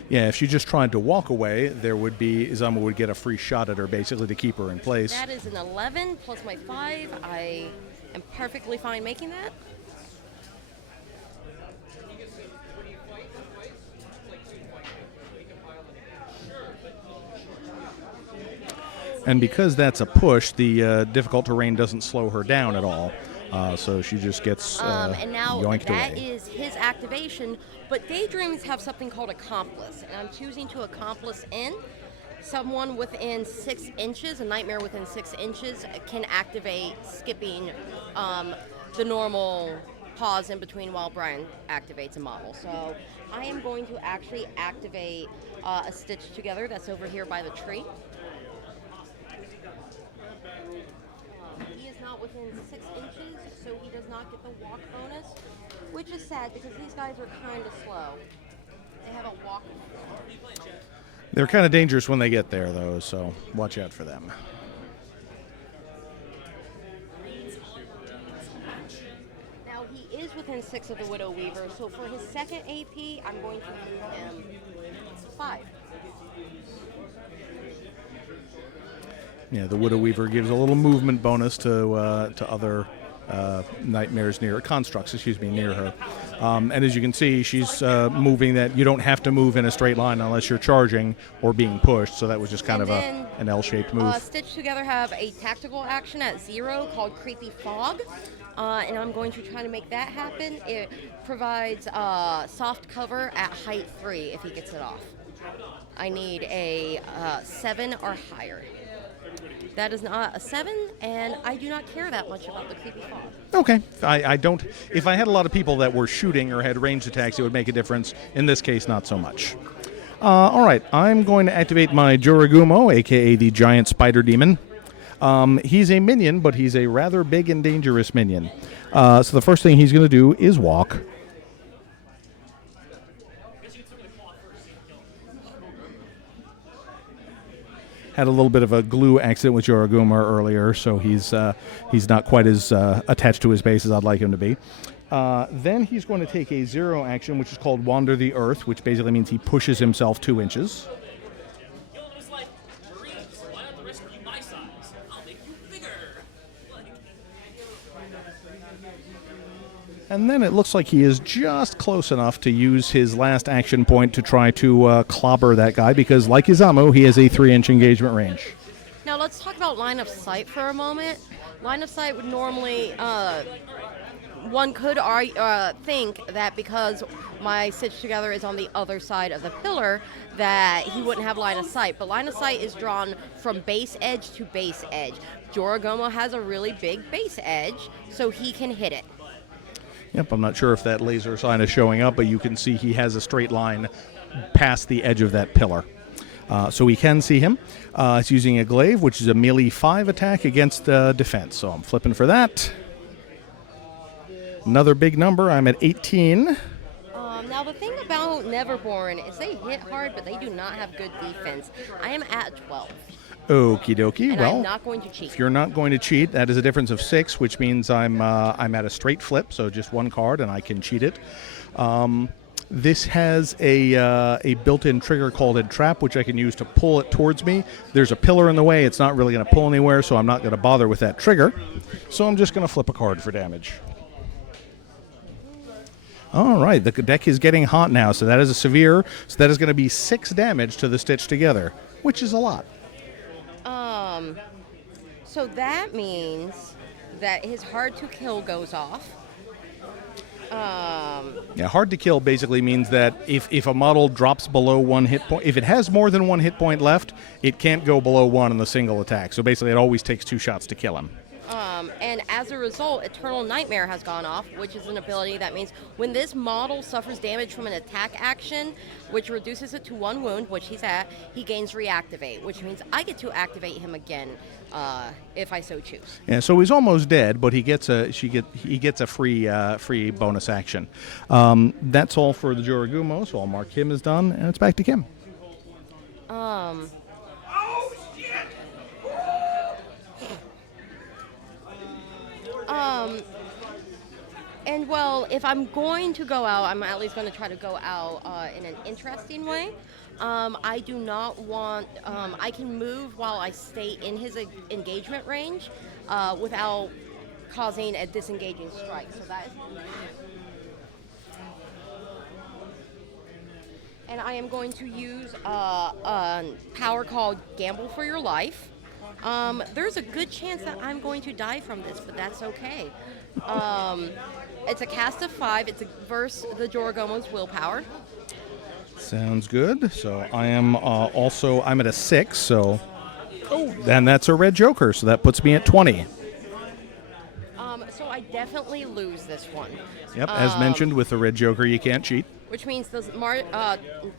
yeah, if she just tried to walk away, there would be Zamu would get a free shot at her, basically, to keep her in place. That is an 11 plus my 5. I am perfectly fine making that. And because that's a push, the difficult terrain doesn't slow her down at all. So she just gets and now yoinked that away. is his activation, but daydreams have something called accomplice, and I'm choosing to accomplice in someone within 6 inches, a nightmare within 6 inches can activate skipping the normal pause in between while Brian activates a model. So I am going to actually activate a Stitch Together that's over here by the tree. He is not within 6 inches, so he does not get the walk bonus, which is sad because these guys are kind of slow. They have a walk. They're kind of dangerous when they get there, though, so watch out for them. Now, he is within 6 of the Widow Weaver, so for his second AP, I'm going to give him 5. Yeah, the Widow Weaver gives a little movement bonus to other nightmares constructs, near her. And as you can see, she's moving that you don't have to move in a straight line unless you're charging or being pushed. So that was just kind of an L-shaped move. Stitch Together have a tactical action at 0 called Creepy Fog, and I'm going to try to make that happen. It provides soft cover at height 3 if he gets it off. I need a 7 or higher. That is not a 7, and I do not care that much about the Creepy Fog. Okay. I don't. If I had a lot of people that were shooting or had ranged attacks, it would make a difference. In this case, not so much. All right. I'm going to activate my Joragumo, a.k.a. the Giant Spider Demon. He's a minion, but he's a rather big and dangerous minion. So the first thing he's going to do is walk. Had a little bit of a glue accident with Yoraguma earlier, so he's not quite as attached to his base as I'd like him to be. Then he's going to take a 0 action, which is called Wander the Earth, which basically means he pushes himself 2 inches. And then it looks like he is just close enough to use his last action point to try to clobber that guy, because like Izamu, he has a 3-inch engagement range. Now let's talk about line of sight for a moment. Line of sight would normally, one could think that because my Stitch Together is on the other side of the pillar, that he wouldn't have line of sight. But line of sight is drawn from base edge to base edge. Joragomo has a really big base edge, so he can hit it. Yep, I'm not sure if that laser sign is showing up, but you can see he has a straight line past the edge of that pillar. So we can see him. It's using a glaive, which is a melee 5 attack against defense. So I'm flipping for that. Another big number. I'm at 18. Now the thing about Neverborn is they hit hard, but they do not have good defense. I am at 12. Okie dokie. And Well, I'm not going to cheat. if you're not going to cheat, that is a difference of 6, which means I'm at a straight flip, so just one card, and I can cheat it. This has a built-in trigger called Entrap, which I can use to pull it towards me. There's a pillar in the way. It's not really going to pull anywhere, so I'm not going to bother with that trigger. So I'm just going to flip a card for damage. All right, the deck is getting hot now, so that is a severe. So that is going to be 6 damage to the Stitch Together, which is a lot. So that means that his hard to kill goes off. Yeah, hard to kill basically means that if a model drops below 1 hit point, if it has more than 1 hit point left, it can't go below 1 in the single attack. So basically, it always takes 2 shots to kill him. And as a result, Eternal Nightmare has gone off, which is an ability that means when this model suffers damage from an attack action, which reduces it to 1 wound, which he's at, he gains Reactivate, which means I get to activate him again if I so choose. Yeah, so he's almost dead, but he gets a free bonus action. That's all for the Joragumo, so I'll mark him as done, and it's back to Kim. And well, if I'm going to go out, I'm at least going to try to go out in an interesting way. I do not want, I can move while I stay in his engagement range without causing a disengaging strike. So that is. And I am going to use a power called Gamble for Your Life. There's a good chance that I'm going to die from this, but that's okay. It's a cast of 5. It's versus the Joragomo's willpower. Sounds good. So I am I'm at a 6, so then that's a red joker, so that puts me at 20. So I definitely lose this one. Yep, as mentioned, with the red joker, you can't cheat. Which means the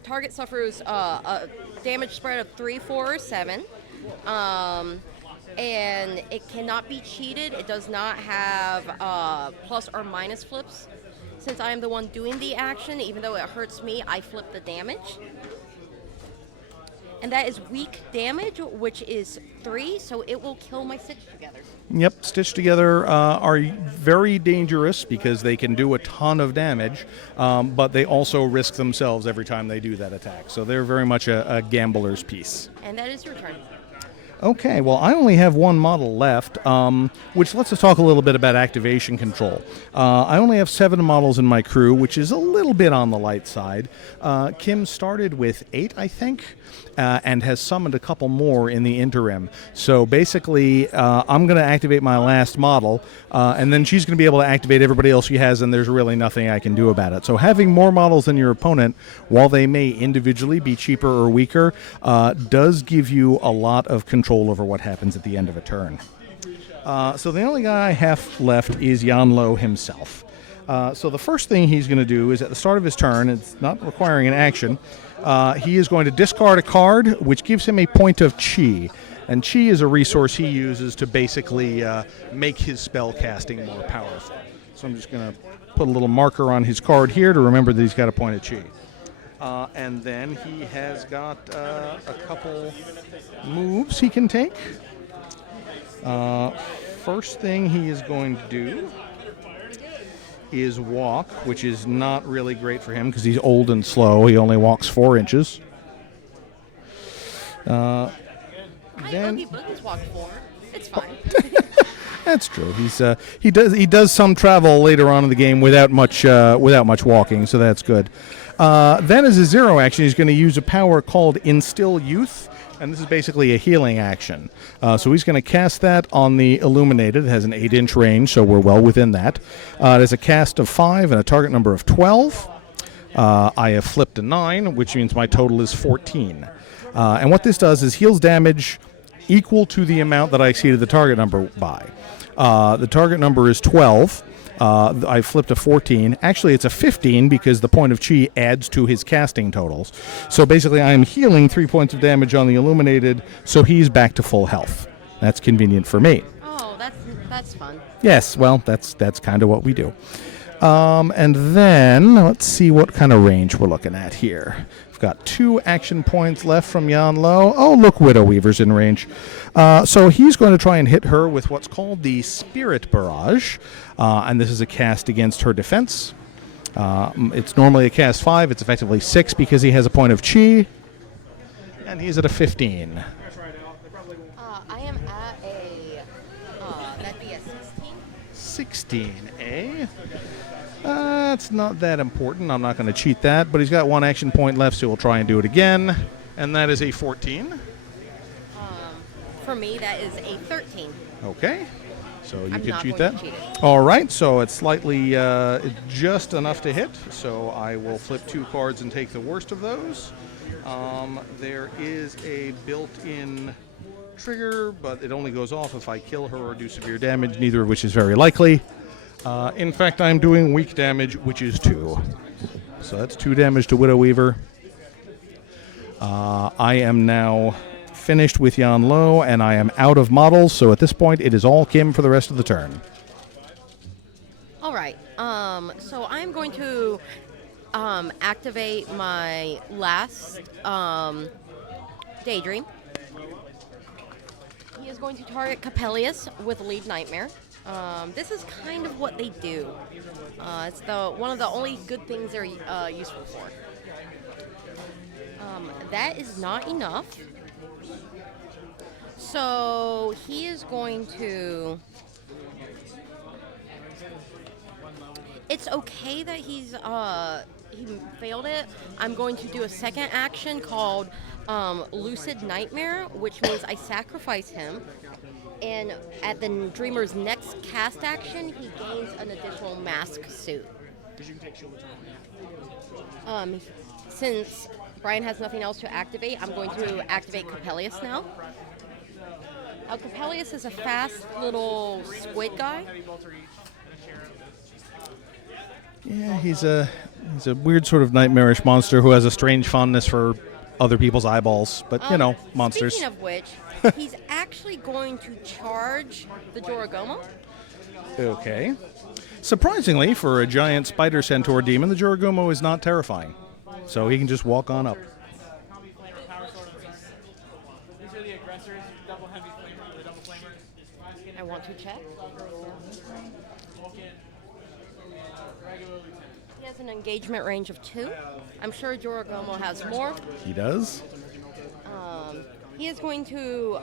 target suffers a damage spread of 3, 4, or 7. And it cannot be cheated. It does not have plus or minus flips. Since I am the one doing the action, even though it hurts me, I flip the damage. And that is weak damage, which is 3, so it will kill my Stitch Together. Yep, Stitch Together are very dangerous because they can do a ton of damage, but they also risk themselves every time they do that attack. So they're very much a gambler's piece. And that is your turn. Okay, well, I only have 1 model left, which lets us talk a little bit about activation control. I only have 7 models in my crew, which is a little bit on the light side. Kim started with 8, I think, and has summoned a couple more in the interim. So basically, I'm going to activate my last model, and then she's going to be able to activate everybody else she has, and there's really nothing I can do about it. So having more models than your opponent, while they may individually be cheaper or weaker, does give you a lot of control over what happens at the end of a turn. So the only guy I have left is Yanlo himself. So the first thing he's going to do is at the start of his turn, it's not requiring an action, he is going to discard a card, which gives him a point of chi. And chi is a resource he uses to basically make his spell casting more powerful. So I'm just going to put a little marker on his card here to remember that he's got a point of chi. And then he has got a couple moves he can take. First thing he is going to do is walk, which is not really great for him because he's old and slow. He only walks 4 inches. Then Oogie Boogie's walked 4. It's fine. That's true. He does some travel later on in the game without much walking, so that's good. Then as a 0 action, he's going to use a power called Instill Youth, and this is basically a healing action. So he's going to cast that on the Illuminated. It has an 8-inch range, so we're well within that. It has a cast of 5 and a target number of 12. I have flipped a 9, which means my total is 14. And what this does is heals damage equal to the amount that I exceeded the target number by. The target number is 12. I flipped a 14. Actually, it's a 15 because the point of chi adds to his casting totals. So basically, I am healing 3 points of damage on the Illuminated, so he's back to full health. That's convenient for me. Oh, that's fun. Yes, well, that's kind of what we do. And then, let's see what kind of range we're looking at here. We've got 2 action points left from Jan Lo. Oh, look, Widow Weaver's in range. So he's going to try and hit her with what's called the Spirit Barrage. And this is a cast against her defense. It's normally a cast 5. It's effectively 6 because he has a point of chi. And he's at a 15. I am at a, that'd be a 16. 16, it's not that important. I'm not going to cheat that, but he's got 1 action point left, so we'll try and do it again. And that is a 14. For me, that is a 13. Okay. So you I'm can not cheat going that. to cheat it. All right, so it's slightly just enough to hit. So I will flip 2 cards and take the worst of those. There is a built-in trigger, but it only goes off if I kill her or do severe damage, neither of which is very likely. In fact, I'm doing weak damage, which is 2. So that's 2 damage to Widow Weaver. I am now finished with Jan Lo, and I am out of models, so at this point it is all Kim for the rest of the turn. All right. So I'm going to activate my last Daydream. He is going to target Capellius with Lead Nightmare. This is kind of what they do. It's one of the only good things they're useful for. That is not enough. So he is going to... It's okay that he failed it. I'm going to do a second action called Lucid Nightmare, which means I sacrifice him. And at the Dreamer's next cast action, he gains an additional mask suit. Since Brian has nothing else to activate, I'm going to activate Capellius now. Capellius is a fast little squid guy. Yeah, he's a weird sort of nightmarish monster who has a strange fondness for other people's eyeballs. But, you know, monsters. Speaking of which, he's actually going to charge the Jorogomo. Okay. Surprisingly, for a giant spider centaur demon, the Jorogomo is not terrifying. So he can just walk on up. I want to check. He has an engagement range of 2. I'm sure Jorogomo has more. He does. He is going to,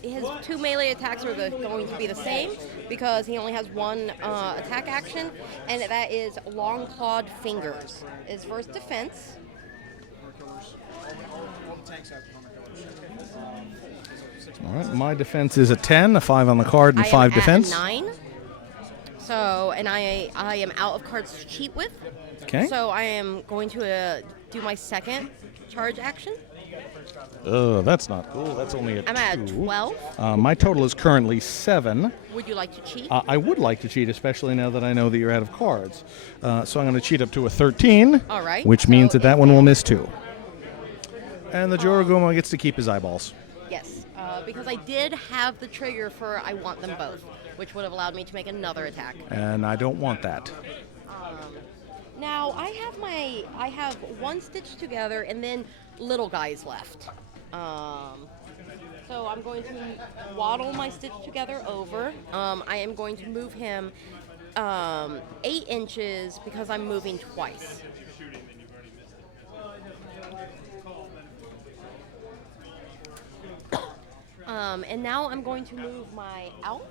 his 2 melee attacks are going to be the same because he only has 1 attack action, and that is Long Clawed Fingers. His first defense. All right, my defense is a 10, a 5 on the card, and 5 defense. I am at 9. So, and I am out of cards to cheat with. Okay. So I am going to do my second charge action. That's not cool. That's only a 2. I'm at 12. My total is currently 7. Would you like to cheat? I would like to cheat, especially now that I know that you're out of cards. So I'm going to cheat up to a 13. All right. Which means that one will miss 2. And the Jorogomo gets to keep his eyeballs. Yes, because I did have the trigger for I want them both, which would have allowed me to make another attack. And I don't want that. Now I have 1 stitch together and then little guys left. So I'm going to waddle my stitch together over. I am going to move him 8 inches because I'm moving twice. And now I'm going to move my out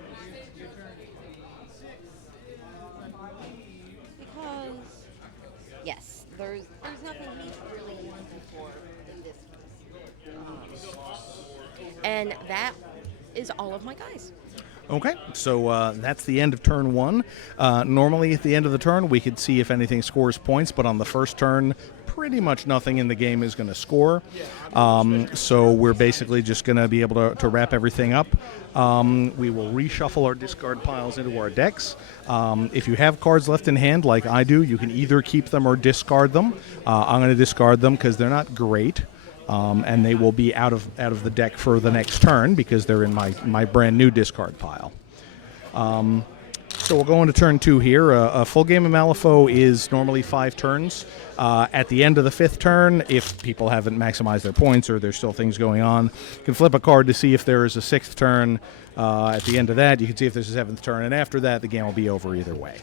because yes, there's nothing he's really looking for in this piece. And that is all of my guys. Okay, so that's the end of turn 1. Normally at the end of the turn, we could see if anything scores points, but on the first turn, pretty much nothing in the game is going to score. So we're basically just going to be able to wrap everything up. We will reshuffle our discard piles into our decks. If you have cards left in hand, like I do, you can either keep them or discard them. I'm going to discard them because they're not great. And they will be out of the deck for the next turn because they're in my brand new discard pile. So we'll go into turn 2 here. A full game of Malifaux is normally 5 turns. At the end of the 5th turn, if people haven't maximized their points or there's still things going on, you can flip a card to see if there is a 6th turn. At the end of that, you can see if there's a 7th turn, and after that, the game will be over either way.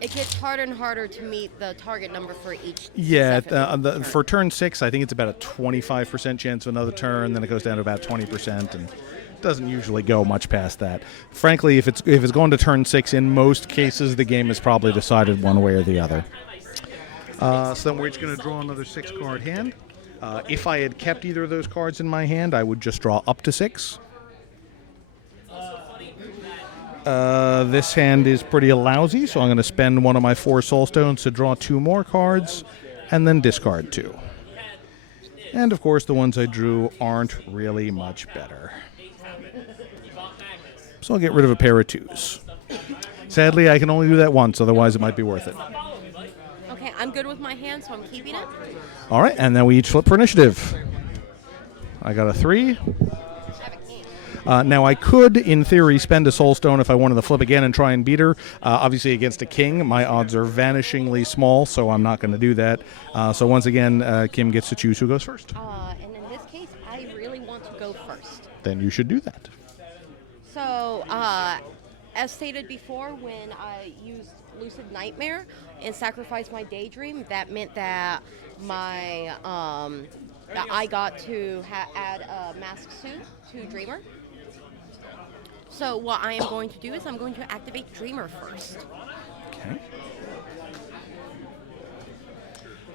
It gets harder and harder to meet the target number for each. Yeah, for turn 6, I think it's about a 25% chance of another turn. Then it goes down to about 20%, and it doesn't usually go much past that. Frankly, if it's going to turn 6, in most cases, the game is probably decided one way or the other. So then we're just going to draw another 6-card hand. If I had kept either of those cards in my hand, I would just draw up to 6. This hand is pretty lousy, so I'm going to spend one of my 4 soul stones to draw 2 more cards, and then discard 2. And of course, the ones I drew aren't really much better. So I'll get rid of a pair of 2s. Sadly, I can only do that once, otherwise it might be worth it. Okay, I'm good with my hand, so I'm keeping it. All right, and then we each flip for initiative. I got a 3. Now, I could, in theory, spend a soul stone if I wanted to flip again and try and beat her. Obviously, against a king, my odds are vanishingly small, so I'm not going to do that. So once again, Kim gets to choose who goes first. And in this case, I really want to go first. Then you should do that. So, as stated before, when I used Lucid Nightmare and sacrificed my Daydream, that meant that my that I got to add a mask suit to Dreamer. So what I am going to do is I'm going to activate Dreamer first. Okay.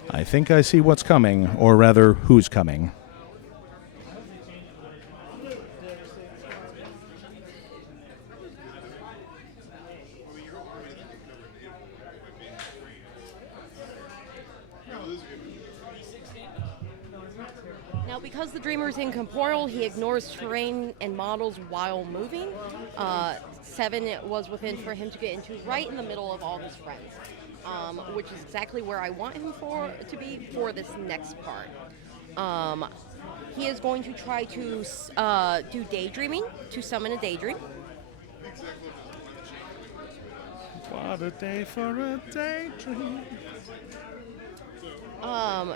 I think I see what's coming, or rather, who's coming. Now, because the Dreamer is incorporeal, he ignores terrain and models while moving. 7 was within for him to get into right in the middle of all his friends, which is exactly where I want him to be for this next part. He is going to try to do daydreaming to summon a daydream. What a day for a daydream.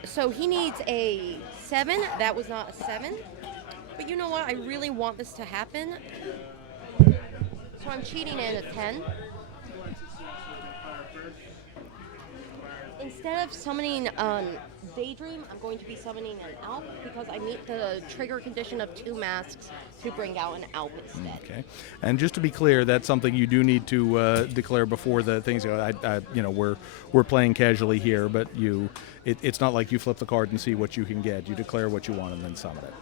So he needs a 7. That was not a 7. But you know what? I really want this to happen. So I'm cheating in a 10. Instead of summoning Daydream, I'm going to be summoning an Alp because I meet the trigger condition of 2 masks to bring out an Alp instead. Okay, and just to be clear, that's something you do need to declare before the things go. We're playing casually here, but it's not like you flip the card and see what you can get. You declare what you want and then summon it.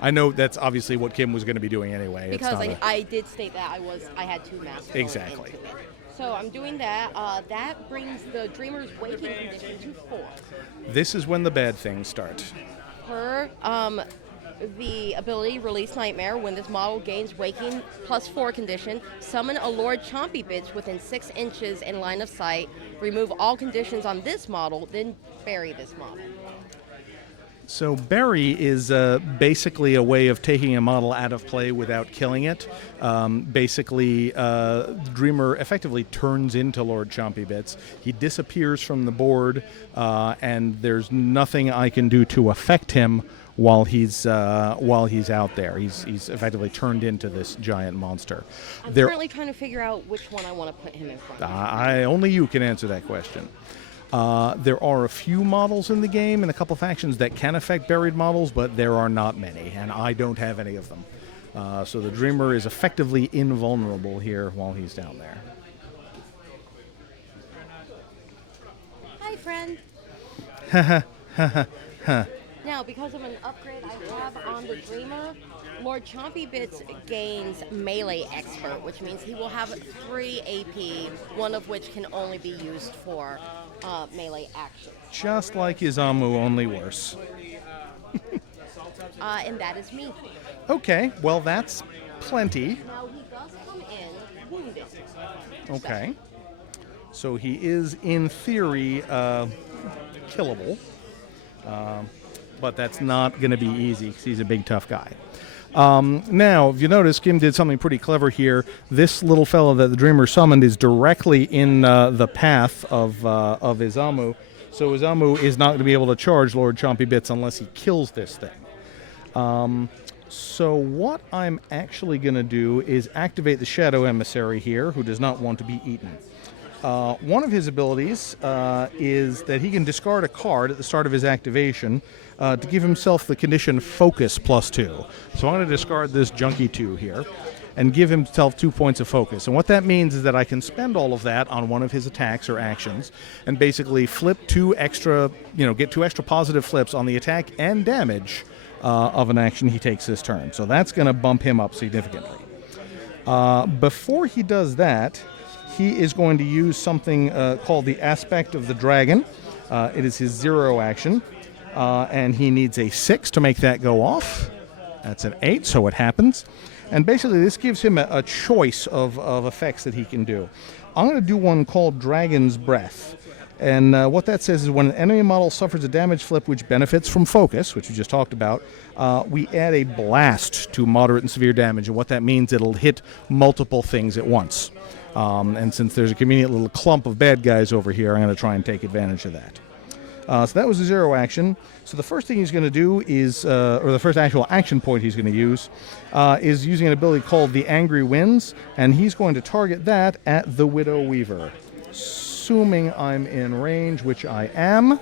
I know that's obviously what Kim was going to be doing anyway. Because I did state that I had 2 masks. Exactly. Into it. So I'm doing that. That brings the Dreamer's waking condition to 4. This is when the bad things start. Her, the ability Release Nightmare, when this model gains waking +4 condition, summon a Lord Chompy bitch within 6 inches in line of sight, remove all conditions on this model, then bury this model. So bury is basically a way of taking a model out of play without killing it. Basically, Dreamer effectively turns into Lord Chompy Bits. He disappears from the board, and there's nothing I can do to affect him while he's out there. He's effectively turned into this giant monster. I'm currently trying to figure out which one I want to put him in front of. Only you can answer that question. There are a few models in the game and a couple factions that can affect buried models, but there are not many, and I don't have any of them. So the Dreamer is effectively invulnerable here while he's down there. Hi, friend. Now, because of an upgrade I have on the Dreamer, Lord Chompy Bits gains Melee Expert, which means he will have 3 AP, one of which can only be used for melee actions. Just like Izamu, only worse. And that is me. Okay, well that's plenty. Now, he does come in wounded. Okay. So he is, in theory, killable. But that's not going to be easy because he's a big, tough guy. Now, if you notice, Kim did something pretty clever here. This little fellow that the Dreamer summoned is directly in the path of Izamu. So Izamu is not going to be able to charge Lord Chompy Bits unless he kills this thing. So what I'm actually going to do is activate the Shadow Emissary here, who does not want to be eaten. One of his abilities is that he can discard a card at the start of his activation to give himself the condition Focus +2. So I'm going to discard this Junkie 2 here and give himself 2 points of focus. And what that means is that I can spend all of that on one of his attacks or actions and basically flip get 2 extra positive flips on the attack and damage of an action he takes this turn. So that's going to bump him up significantly. Before he does that, he is going to use something called the Aspect of the Dragon. It is his 0 action, and he needs a 6 to make that go off. That's an 8, so it happens. And basically, this gives him a choice of effects that he can do. I'm going to do one called Dragon's Breath. And what that says is when an enemy model suffers a damage flip which benefits from focus, which we just talked about, we add a blast to moderate and severe damage. And what that means, it'll hit multiple things at once. And since there's a convenient little clump of bad guys over here, I'm going to try and take advantage of that. So that was a 0 action. So the first thing he's going to do is, or the first actual action point he's going to use, is using an ability called the Angry Winds, and he's going to target that at the Widow Weaver. Assuming I'm in range, which I am.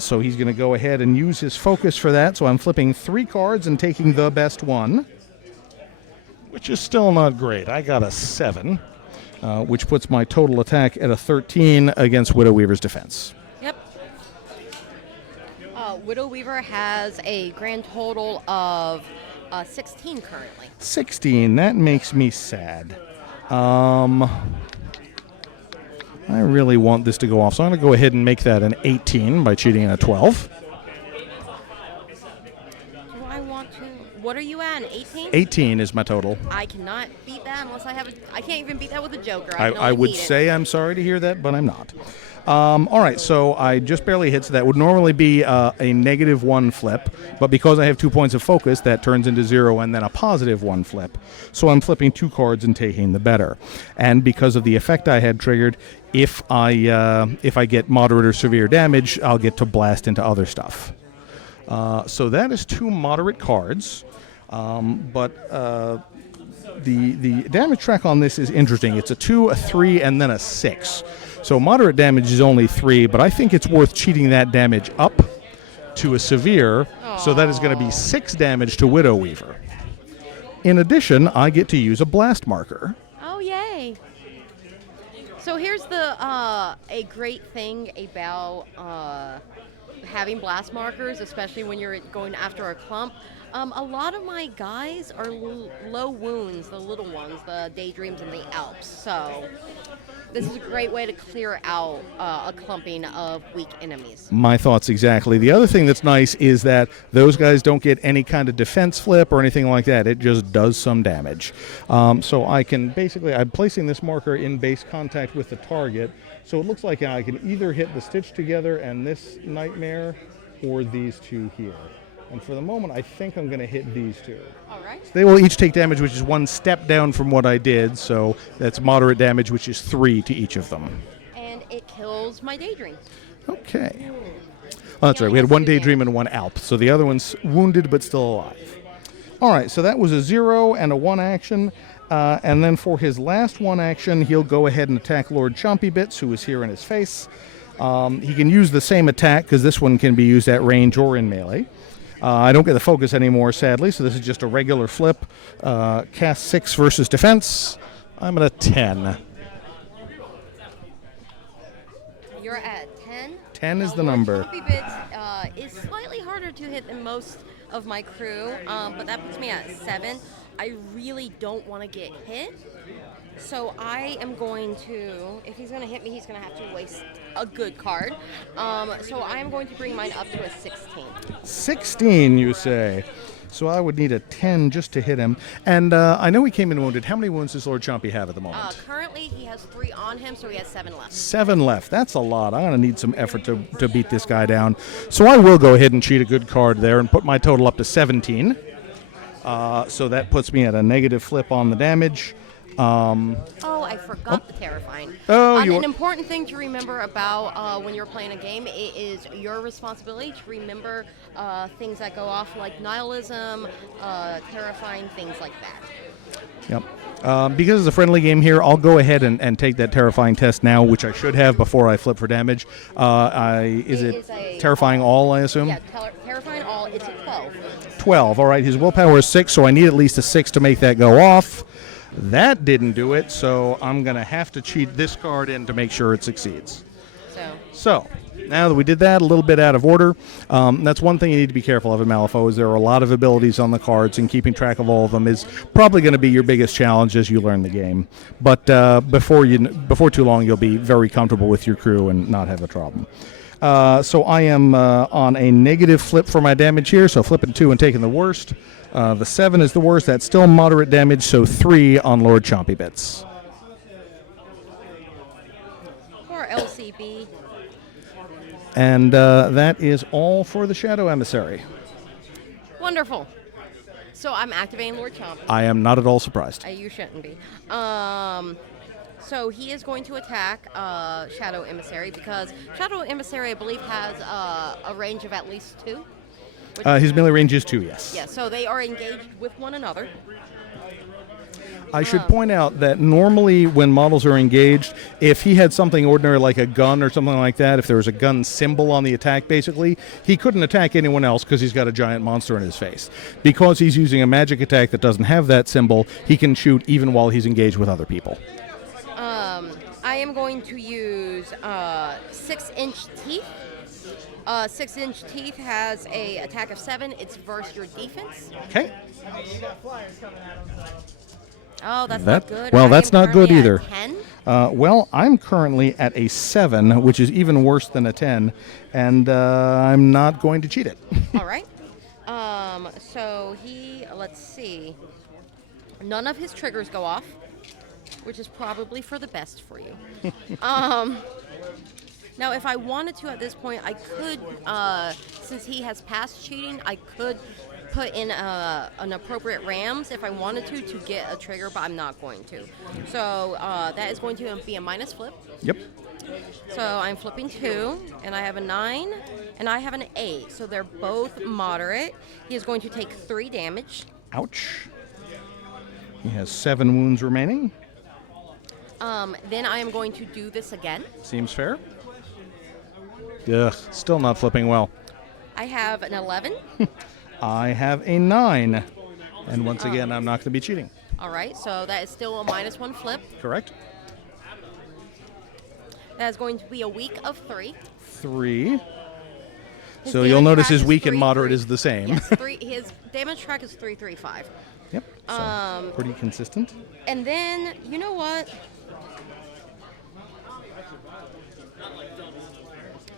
So he's going to go ahead and use his focus for that. So I'm flipping 3 cards and taking the best one, which is still not great. I got a 7, which puts my total attack at a 13 against Widow Weaver's defense. Yep. Widow Weaver has a grand total of 16 currently. 16. That makes me sad. I really want this to go off, so I'm going to go ahead and make that an 18 by cheating in a 12. Do I want to? What are you at? An 18? 18 is my total. I cannot beat that unless I have I can't even beat that with a Joker. I would say I'm sorry to hear that, but I'm not. All right, so I just barely hit, so that would normally be a -1 flip, but because I have 2 points of focus, that turns into 0 and then a +1 flip. So I'm flipping 2 cards and taking the better. And because of the effect I had triggered, if I get moderate or severe damage, I'll get to blast into other stuff. So that is 2 moderate cards, but the damage track on this is interesting. It's a 2, a 3, and then a 6. So moderate damage is only 3, but I think it's worth cheating that damage up to a severe. Aww. So that is going to be 6 damage to Widow Weaver. In addition, I get to use a blast marker. Oh, yay. So here's a great thing about having blast markers, especially when you're going after a clump. A lot of my guys are low wounds, the little ones, the Daydreams and the Alps. So this is a great way to clear out a clumping of weak enemies. My thoughts exactly. The other thing that's nice is that those guys don't get any kind of defense flip or anything like that. It just does some damage. So I can basically, I'm placing this marker in base contact with the target. So it looks like I can either hit the Stitch Together and this Nightmare or these 2 here. And for the moment, I think I'm going to hit these 2. All right. So they will each take damage, which is 1 step down from what I did. So that's moderate damage, which is 3 to each of them. And it kills my Daydreams. Okay. Oh, that's right. We had 1 Daydream and 1 Alp. So the other one's wounded but still alive. All right. So that was a 0 and a 1 action. And then for his last 1 action, he'll go ahead and attack Lord Chompy Bits, who is here in his face. He can use the same attack because this one can be used at range or in melee. I don't get the focus anymore, sadly, so this is just a regular flip. Cast 6 versus defense. I'm at a 10. You're at 10? 10 is the number. Chompy Bits is slightly harder to hit than most of my crew, but that puts me at 7. I really don't want to get hit. So I am going to, if he's going to hit me, he's going to have to waste a good card. So I am going to bring mine up to a 16. 16, you say? So I would need a 10 just to hit him. And I know he came in wounded. How many wounds does Lord Chompy have at the moment? Currently, he has 3 on him, so he has 7 left. 7 left. That's a lot. I'm going to need some effort to beat this guy down. So I will go ahead and cheat a good card there and put my total up to 17. So that puts me at a negative flip on the damage. Oh, I forgot the terrifying. Oh, an important thing to remember about when you're playing a game, it is your responsibility to remember things that go off like nihilism, terrifying, things like that. Yep. Because it's a friendly game here, I'll go ahead and take that terrifying test now, which I should have before I flip for damage. Is it terrifying all, I assume? Yeah, terrifying all. It's a 12. 12. All right, his willpower is 6, so I need at least a 6 to make that go off. That didn't do it, so I'm going to have to cheat this card in to make sure it succeeds. So, now that we did that, a little bit out of order, that's one thing you need to be careful of in Malifaux, is there are a lot of abilities on the cards, and keeping track of all of them is probably going to be your biggest challenge as you learn the game. But before too long, you'll be very comfortable with your crew and not have a problem. So I am on a negative flip for my damage here, so flipping 2 and taking the worst. The 7 is the worst. That's still moderate damage, so 3 on Lord Chompy Bits. Poor LCB. And that is all for the Shadow Emissary. Wonderful. So I'm activating Lord Chompy. I am not at all surprised. You shouldn't be. So he is going to attack Shadow Emissary because Shadow Emissary, I believe, has a range of at least 2. His melee range is 2, yes. Yeah, so they are engaged with one another. I should point out that normally when models are engaged, if he had something ordinary like a gun or something like that, if there was a gun symbol on the attack basically, he couldn't attack anyone else because he's got a giant monster in his face. Because he's using a magic attack that doesn't have that symbol, he can shoot even while he's engaged with other people. I am going to use 6-inch teeth. 6-inch teeth has a attack of 7. It's versus your defense. Okay. Oh, that's not good. Well, that's not good either. 10? Well, I'm currently at a 7, which is even worse than a 10, and I'm not going to cheat it. All right. So let's see. None of his triggers go off, which is probably for the best for you. Now, if I wanted to at this point, I could, since he has passed cheating, I could put in an appropriate rams if I wanted to get a trigger, but I'm not going to. So that is going to be a minus flip. Yep. So I'm flipping 2, and I have a 9, and I have an 8. So they're both moderate. He is going to take 3 damage. Ouch. He has 7 wounds remaining. Then I am going to do this again. Seems fair. Ugh, still not flipping well. I have an 11. I have a 9. And once again, I'm not going to be cheating. All right, so that is still a -1 flip. Correct. That is going to be a weak of 3. 3. So you'll notice his weak and moderate is the same. Yes, his damage track is 335. Yep. So pretty consistent. And then, you know what?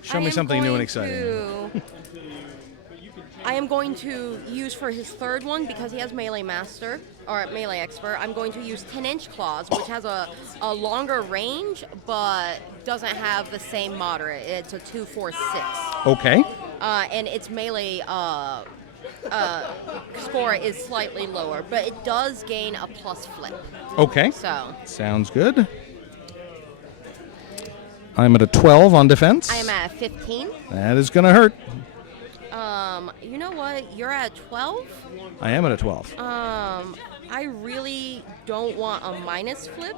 Show me something new and exciting. I am going to use for his 3rd one, because he has melee master or melee expert, I'm going to use 10-inch claws, which has a longer range but doesn't have the same moderate. It's a 2-4-6. Okay. And its melee score is slightly lower, but it does gain a plus flip. Okay. So sounds good. I'm at a 12 on defense. I am at 15. That is going to hurt. You know what? You're at 12? I am at a 12. I really don't want a minus flip.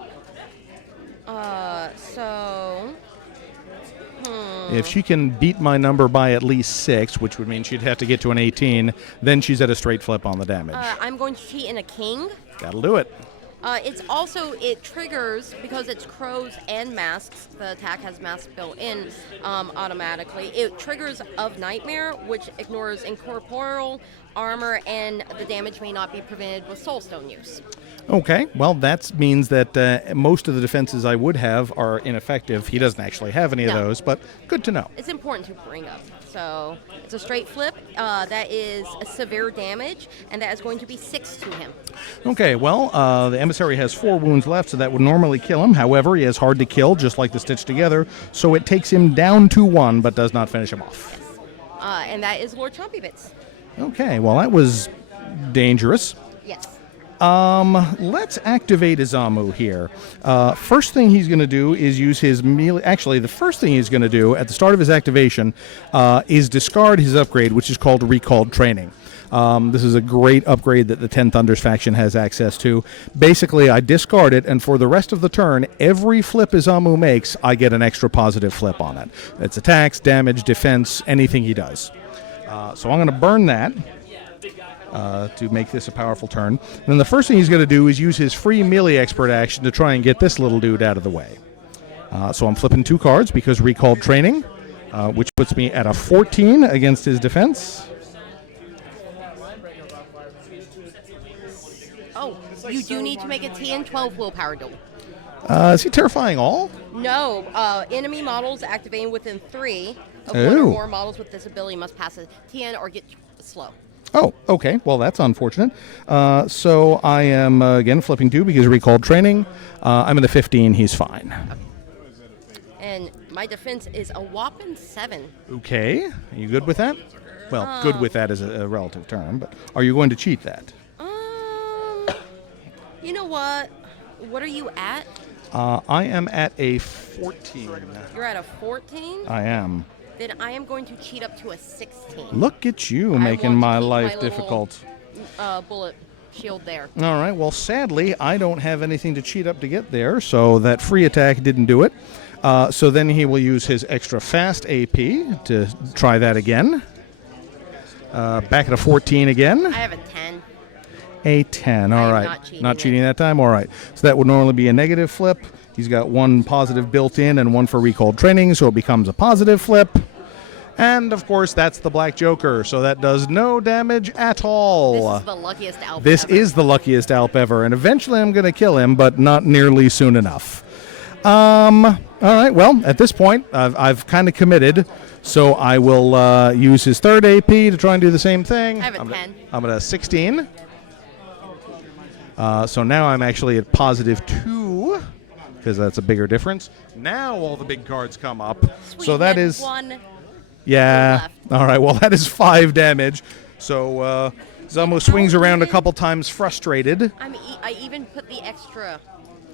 If she can beat my number by at least 6, which would mean she'd have to get to an 18, then she's at a straight flip on the damage. I'm going to cheat in a king. That'll do it. It triggers, because it's crows and masks, the attack has masks built in automatically. It triggers of Nightmare, which ignores incorporeal, armor, and the damage may not be prevented with soulstone use. Okay, well, that means that most of the defenses I would have are ineffective. He doesn't actually have any of those, but good to know. It's important to bring up. So it's a straight flip. That is a severe damage, and that is going to be 6 to him. Okay, well, the emissary has 4 wounds left, so that would normally kill him. However, he is hard to kill, just like the Stitch Together, so it takes him down to 1, but does not finish him off. Yes. And that is Lord Chompy Bits. Okay, well, that was dangerous. Yes. Let's activate Izamu here. First thing he's going to do is use his melee. Actually, the first thing he's going to do at the start of his activation is discard his upgrade, which is called Recalled Training. This is a great upgrade that the 10 Thunders faction has access to. Basically, I discard it, and for the rest of the turn, every flip Izamu makes, I get an extra positive flip on it. It's attacks, damage, defense, anything he does. So I'm going to burn that. To make this a powerful turn. And then the first thing he's going to do is use his free melee expert action to try and get this little dude out of the way. So I'm flipping 2 cards because Recalled Training, which puts me at a 14 against his defense. Oh, you do need to make a TN12 willpower duel. Is he terrifying all? No, enemy models activating within 3 of 1 or more models with this ability must pass a TN or get slow. Oh, okay. Well, that's unfortunate. So I am, again, flipping 2 because Recalled Training. I'm in the 15. He's fine. And my defense is a whopping 7. Okay. Are you good with that? Well, good with that is a relative term, but are you going to cheat that? You know what? What are you at? I am at a 14. You're at a 14? I am. Then I am going to cheat up to a 16. Look at you making my life difficult. Bullet shield there. All right. Well, sadly, I don't have anything to cheat up to get there, so that free attack didn't do it. So then he will use his extra fast AP to try that again. Back at a 14 again. I have a 10. A 10. All right. Not cheating that time. All right. So that would normally be a negative flip. He's got 1 positive built in and 1 for Recalled Training, so it becomes a positive flip. And, of course, that's the Black Joker, so that does no damage at all. This is the luckiest Alp This ever. is the luckiest Alp ever, and eventually I'm going to kill him, but not nearly soon enough. All right, well, at this point, I've kind of committed, so I will use his third AP to try and do the same thing. I have a 10. I'm at a 16. So now I'm actually at positive 2. Because that's a bigger difference. Now all the big cards come up. Sweet, so that is 1. Yeah. Left. All right. Well, that is 5 damage. So Zelmo swings around a couple times, frustrated. I even put the extra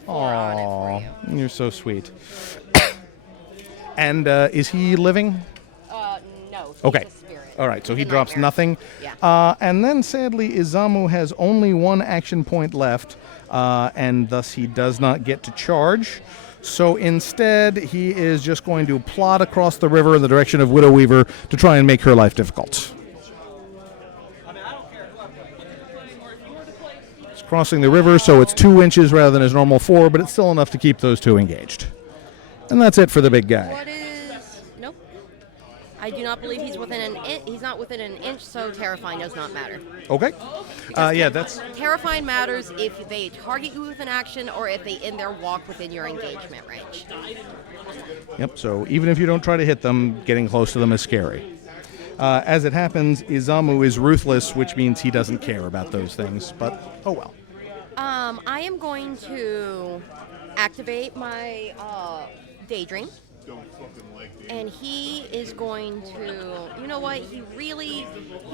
4 on it for you. You're so sweet. And is he living? No. He's Okay. a spirit. All right. So he He's a drops nightmare. nothing. Yeah. And then sadly, Izamu has only 1 action point left. And thus he does not get to charge. So instead, he is just going to plod across the river in the direction of Widow Weaver to try and make her life difficult. He's crossing the river, so it's 2 inches rather than his normal 4, but it's still enough to keep those 2 engaged. And that's it for the big guy. What is... Nope. I do not believe he's within an inch. He's not within an inch, so terrifying does not matter. Okay. Yeah, that's... Terrifying matters if they target you with an action or if they end their walk within your engagement range. Yep, so even if you don't try to hit them, getting close to them is scary. As it happens, Izamu is ruthless, which means he doesn't care about those things, but oh well. I am going to activate my Daydream. And he is going to, you know what, he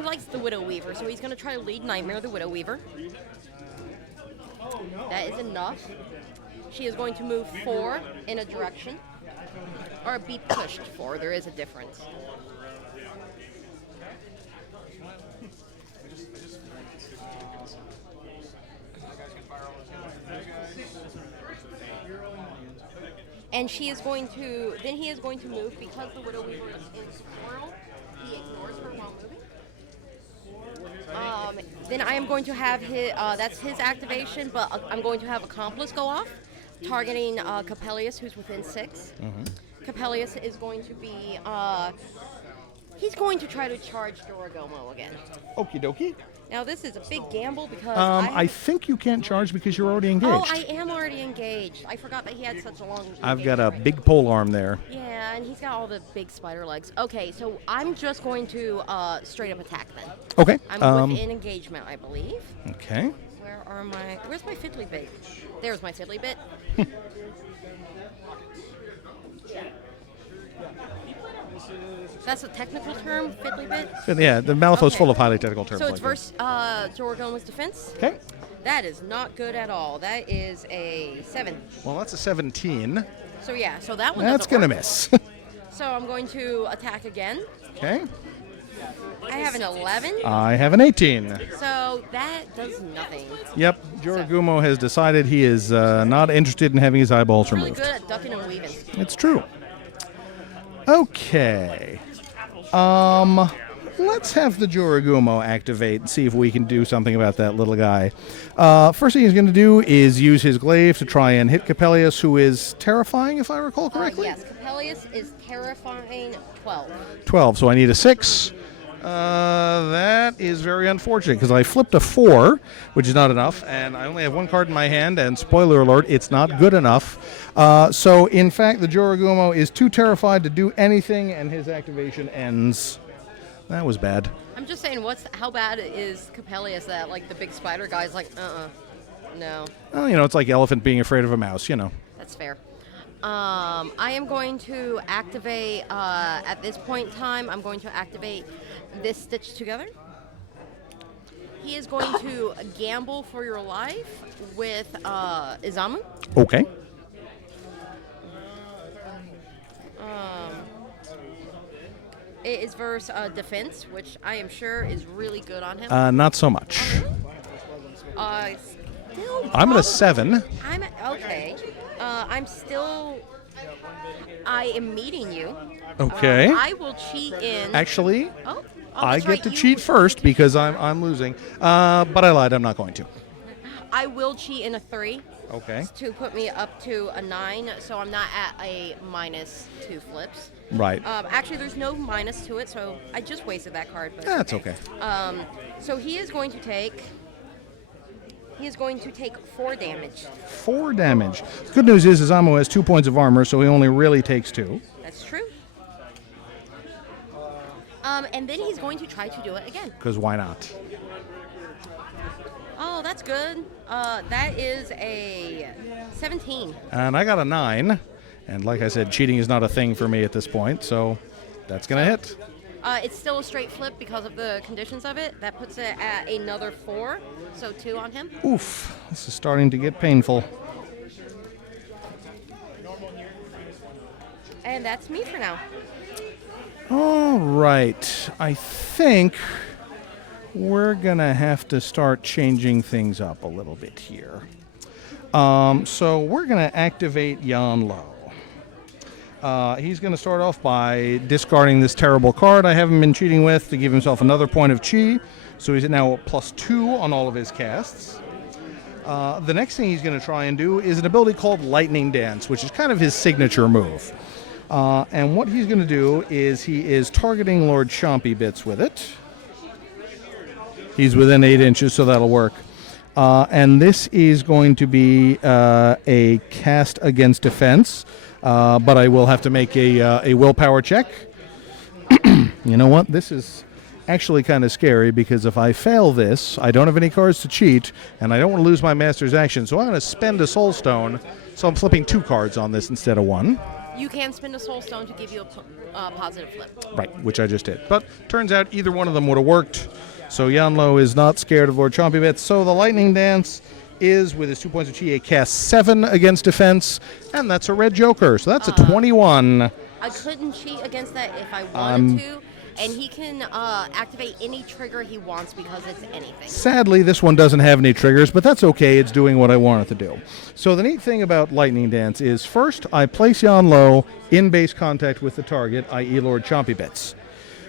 likes the Widow Weaver, so he's going to try to lead Nightmare the Widow Weaver. That is enough. She is going to move 4 in a direction, or be pushed 4, there is a difference. And she is going to, then he is going to move because the Widow Weaver is in Squirrel. He ignores her while moving. Then I am going to have his, that's his activation, but I'm going to have Accomplice go off, targeting Capellius, who's within 6. Capellius is going to be, he's going to try to charge Dorogomo again. Okie dokie. Now this is a big gamble because I think you can't charge because you're already engaged. Oh, I am already engaged. I forgot that he had such a long I've got a engagement big pole arm there. Yeah, and he's got all the big spider legs. Okay, so I'm just going to straight up attack then. Okay. I'm within engagement, I believe. Okay. Where's my fiddly bit? There's my fiddly bit. That's a technical term, fiddly bit? Yeah, the Malifaux is Okay. full of highly technical terms So it's like this. versus Jorgoma's defense? Okay. That is not good at all. That is a 7. Well, that's a 17. So yeah, so that one That's doesn't going to work. miss. So I'm going to attack again. Okay. I have an 11. I have an 18. So that does nothing. Yep, Joragumo has decided he is not interested in having his eyeballs Really removed. good at ducking and weaving. It's true. Okay. Let's have the Joragumo activate and see if we can do something about that little guy. First thing he's going to do is use his glaive to try and hit Capellius, who is terrifying, if I recall correctly. Yes, Capellius is terrifying 12. 12, so I need a 6. That is very unfortunate because I flipped a 4, which is not enough, and I only have one card in my hand, and spoiler alert, it's not good enough. So, in fact, the Joragumo is too terrified to do anything, and his activation ends. That was bad. I'm just saying, how bad is Capellius that, like, the big spider guy's like, no. Well, it's like elephant being afraid of a mouse, That's fair. I am going to activate, at this point in time, I'm going to activate this Stitch Together. He is going to gamble for your life with Izamu. Okay. It is versus defense, which I am sure is really good on him. Not so much. Still I'm at a probably- 7. Okay. I am meeting you. Okay. I will cheat in. Actually, Oh, I that's get right, to you cheat will first cheat. because I'm losing. But I lied. I'm not going to. I will cheat in a 3 Okay. to put me up to a 9, so I'm not at a -2 flips. Right. Actually, there's no minus to it, so I just wasted that card. But That's okay. So he is going to take. He is going to take 4 damage. 4 damage. The good news is Izamu has 2 points of armor, so he only really takes 2. That's true. And then he's going to try to do it again. Because why not? Oh, that's good. That is a 17. And I got a 9. And like I said, cheating is not a thing for me at this point, so that's going to hit. It's still a straight flip because of the conditions of it. That puts it at another 4, so 2 on him. Oof. This is starting to get painful. And that's me for now. All right. I think we're going to have to start changing things up a little bit here. So we're going to activate Yanlo. He's going to start off by discarding this terrible card I haven't been cheating with to give himself another point of chi. So he's now at +2 on all of his casts. The next thing he's going to try and do is an ability called Lightning Dance, which is kind of his signature move. And what he's going to do is he is targeting Lord Chompy Bits with it. He's within 8 inches, so that'll work. And this is going to be a cast against defense, but I will have to make a willpower check. You know what? This is actually kind of scary because if I fail this, I don't have any cards to cheat, and I don't want to lose my master's action, so I'm going to spend a soul stone, so I'm flipping 2 cards on this instead of 1. You can spend a soul stone to give you a positive flip. Right, which I just did. But turns out either one of them would have worked. So Yanlo is not scared of Lord Chompy Bits. So the Lightning Dance is, with his 2 points of chi, a cast 7 against defense, and that's a red joker. So that's a 21. I couldn't cheat against that if I wanted to, and he can activate any trigger he wants because it's anything. Sadly, this one doesn't have any triggers, but that's okay. It's doing what I want it to do. So the neat thing about Lightning Dance is, first, I place Yanlo in base contact with the target, i.e. Lord Chompy Bits.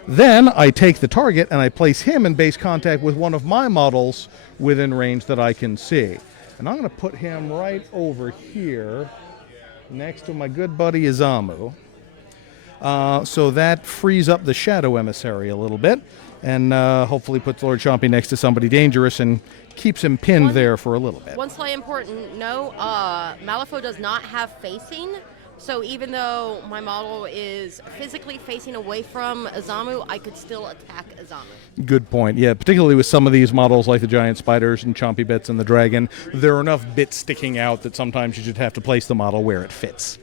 Then I take the target and I place him in base contact with one of my models within range that I can see. And I'm going to put him right over here next to my good buddy Izamu. So that frees up the Shadow Emissary a little bit and hopefully puts Lord Chompy next to somebody dangerous and keeps him pinned there for a little bit. One slight important note, Malifaux does not have facing. So even though my model is physically facing away from Izamu, I could still attack Izamu. Good point. Yeah, particularly with some of these models like the giant spiders and Chompy Bits and the dragon, there are enough bits sticking out that sometimes you just have to place the model where it fits.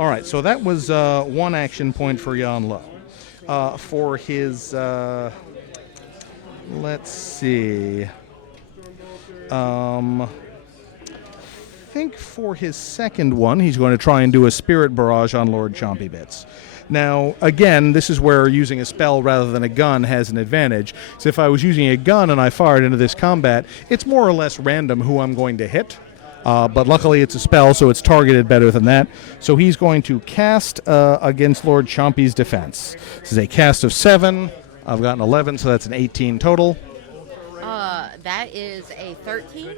All right, so that was one action point for Jan Lo. For his, let's see, I think for his second one, he's going to try and do a Spirit Barrage on Lord Chompy Bits. Now, again, this is where using a spell rather than a gun has an advantage. So if I was using a gun and I fired into this combat, it's more or less random who I'm going to hit. But luckily it's a spell, so it's targeted better than that. So he's going to cast against Lord Chompy's defense. This is a cast of 7. I've got an 11, so that's an 18 total. That is a 13,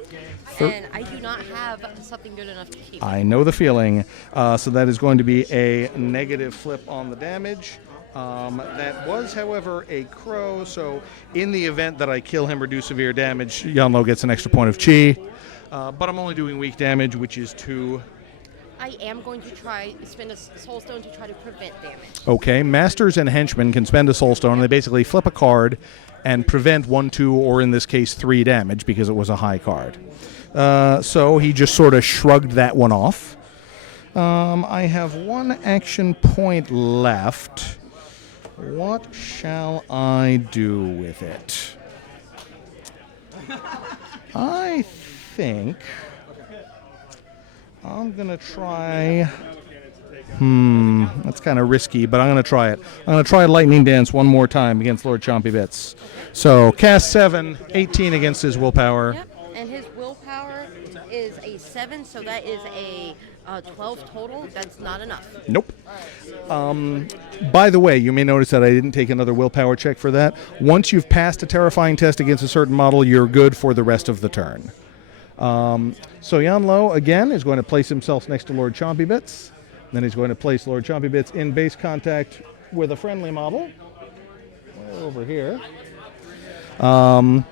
and I do not have something good enough to keep. I know the feeling. So that is going to be a negative flip on the damage. That was, however, a crow, so in the event that I kill him or do severe damage, Jan Lo gets an extra point of chi. But I'm only doing weak damage, which is 2. I am going to spend a soul stone to try to prevent damage. Okay, masters and henchmen can spend a soul stone, and they basically flip a card and prevent 1, 2, or in this case 3 damage because it was a high card. So he just sort of shrugged that one off. I have 1 action point left. What shall I do with it? I think I'm going to try... that's kind of risky, but I'm going to try it. I'm going to try Lightning Dance one more time against Lord Chompy Bits. So, cast 7, 18 against his willpower. Yep, and his willpower is a 7, so that is a 12 total. That's not enough. Nope. By the way, you may notice that I didn't take another willpower check for that. Once you've passed a terrifying test against a certain model, you're good for the rest of the turn. So Jan Lo, again, is going to place himself next to Lord Chompy Bits. Then he's going to place Lord Chompy Bits in base contact with a friendly model. Way over here. And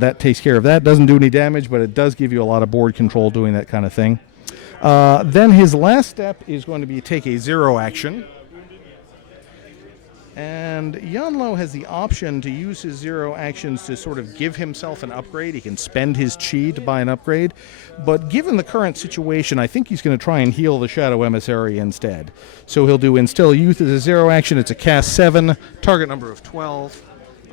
that takes care of that. Doesn't do any damage, but it does give you a lot of board control doing that kind of thing. Then his last step is going to be take a 0 action. And Jan Lo has the option to use his 0 actions to sort of give himself an upgrade. He can spend his chi to buy an upgrade. But given the current situation, I think he's going to try and heal the Shadow Emissary instead. So he'll do Instill Youth as a 0 action. It's a cast 7, target number of 12.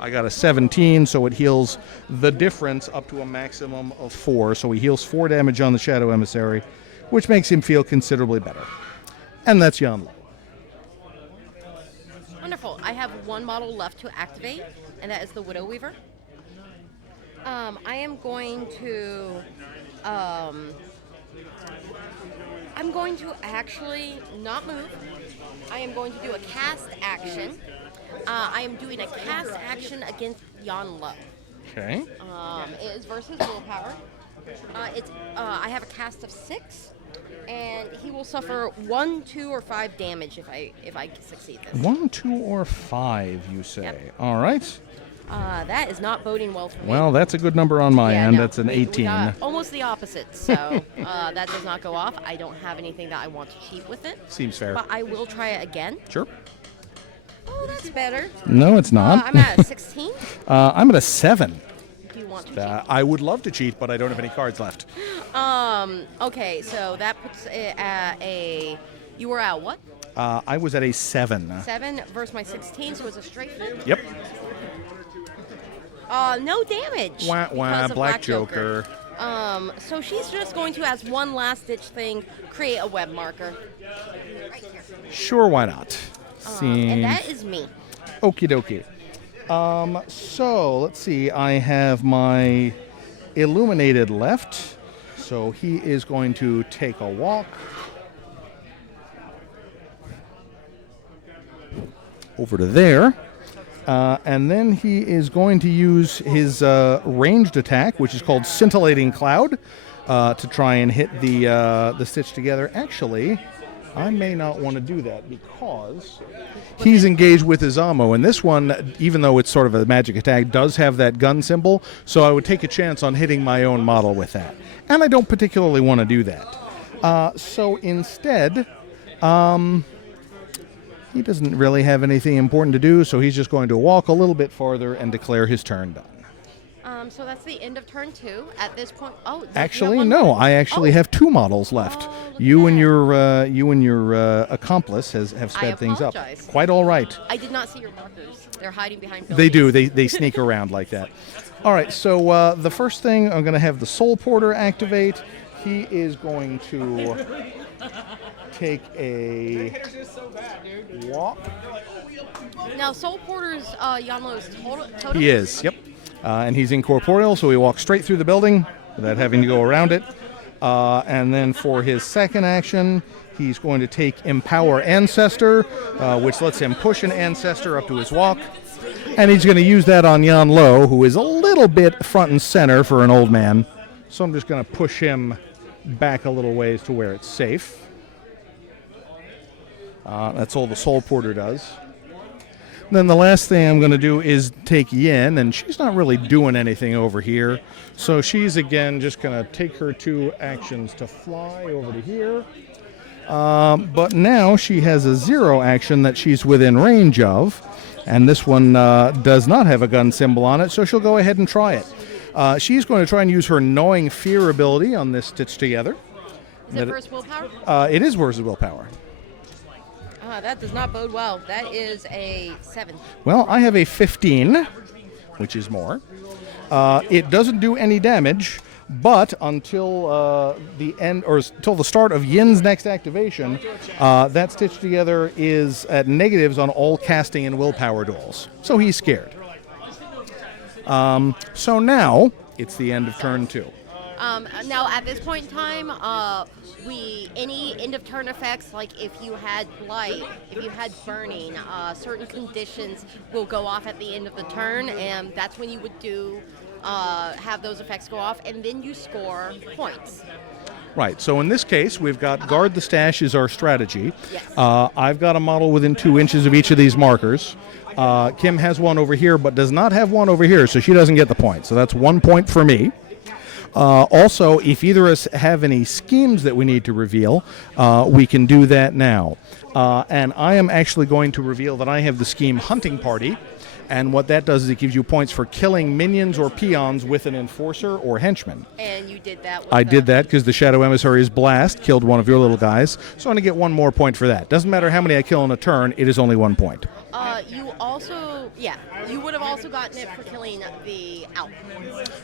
I got a 17, so it heals the difference up to a maximum of 4. So he heals 4 damage on the Shadow Emissary, which makes him feel considerably better. And that's Jan Lo. Wonderful. I have 1 model left to activate, and that is the Widow Weaver. I am going to... I'm going to actually not move. I am going to do a cast action. I am doing a cast action against Jan Lo. Okay. It is versus willpower. I have a cast of 6, and he will suffer 1, 2, or 5 damage if I succeed this. 1, 2, or 5, you say? Yep. All right. That is not boding well for me. Well, that's a good number on my end. No, That's an we 18. got almost the opposite, so that does not go off. I don't have anything that I want to cheat with it. Seems fair. But I will try it again. Sure. Oh, that's better. No, it's not. I'm at a 16. I'm at a 7. Do you want to cheat? I would love to cheat, but I don't have any cards left. Okay, so that puts it at a... You were at what? I was at a 7. 7 versus my 16, so it's a straight flip? Yep. No damage. Wah, wah, because of Black Joker. So she's just going to, as one last ditch thing, create a web marker. Right here. Sure, why not? And that is me. Okie dokie. So, let's see. I have my Illuminated left. So he is going to take a walk over to there. And then he is going to use his ranged attack, which is called Scintillating Cloud, to try and hit the Stitch together. Actually, I may not want to do that because he's engaged with his ammo. And this one, even though it's sort of a magic attack, does have that gun symbol. So I would take a chance on hitting my own model with that. And I don't particularly want to do that. So instead... he doesn't really have anything important to do, so he's just going to walk a little bit farther and declare his turn done. So that's the end of turn 2. At this point, oh, do you have Actually, one no. more? I actually Oh. have 2 models left. Oh, look You at and that. your accomplice have I sped things up. apologize. Quite all right. I did not see your markers. They're hiding behind They do. buildings. They sneak around like that. All right. So the first thing, I'm going to have the Soul Porter activate. He is going to take a walk. Now, Soul Porter's Yanlo's totem. He is. Yep. And he's incorporeal, so he walks straight through the building without having to go around it. And then for his second action, he's going to take Empower Ancestor, which lets him push an Ancestor up to his walk. And he's going to use that on Yanlo, who is a little bit front and center for an old man. So I'm just going to push him back a little ways to where it's safe. That's all the Soul Porter does. Then the last thing I'm going to do is take Yin, and she's not really doing anything over here. So she's, again, just going to take her 2 actions to fly over to here. But now she has a 0 action that she's within range of, and this one does not have a gun symbol on it, so she'll go ahead and try it. She's going to try and use her Gnawing Fear ability on this Stitch Together. Is it versus willpower? It is versus willpower. That does not bode well. That is a 7. Well, I have a 15, which is more. It doesn't do any damage, but until the end or until the start of Yin's next activation, that Stitch Together is at negatives on all casting and willpower duels. So he's scared. So now it's the end of turn 2. Now, at this point in time, any end of turn effects, like if you had blight, if you had burning, certain conditions will go off at the end of the turn, and that's when you would have those effects go off, and then you score points. Right. So in this case, we've got guard the stash is our strategy. Yes. I've got a model within 2 inches of each of these markers. Kim has one over here, but does not have one over here, so she doesn't get the point. So that's 1 point for me. Also, if either of us have any schemes that we need to reveal, we can do that now. And I am actually going to reveal that I have the scheme Hunting Party. And what that does is it gives you points for killing minions or peons with an enforcer or henchman. And you did that with I did that because the Shadow Emissary's Blast killed one of your little guys. So I'm going to get 1 more point for that. Doesn't matter how many I kill in a turn, it is only 1 point. You would have also gotten it for killing the elf.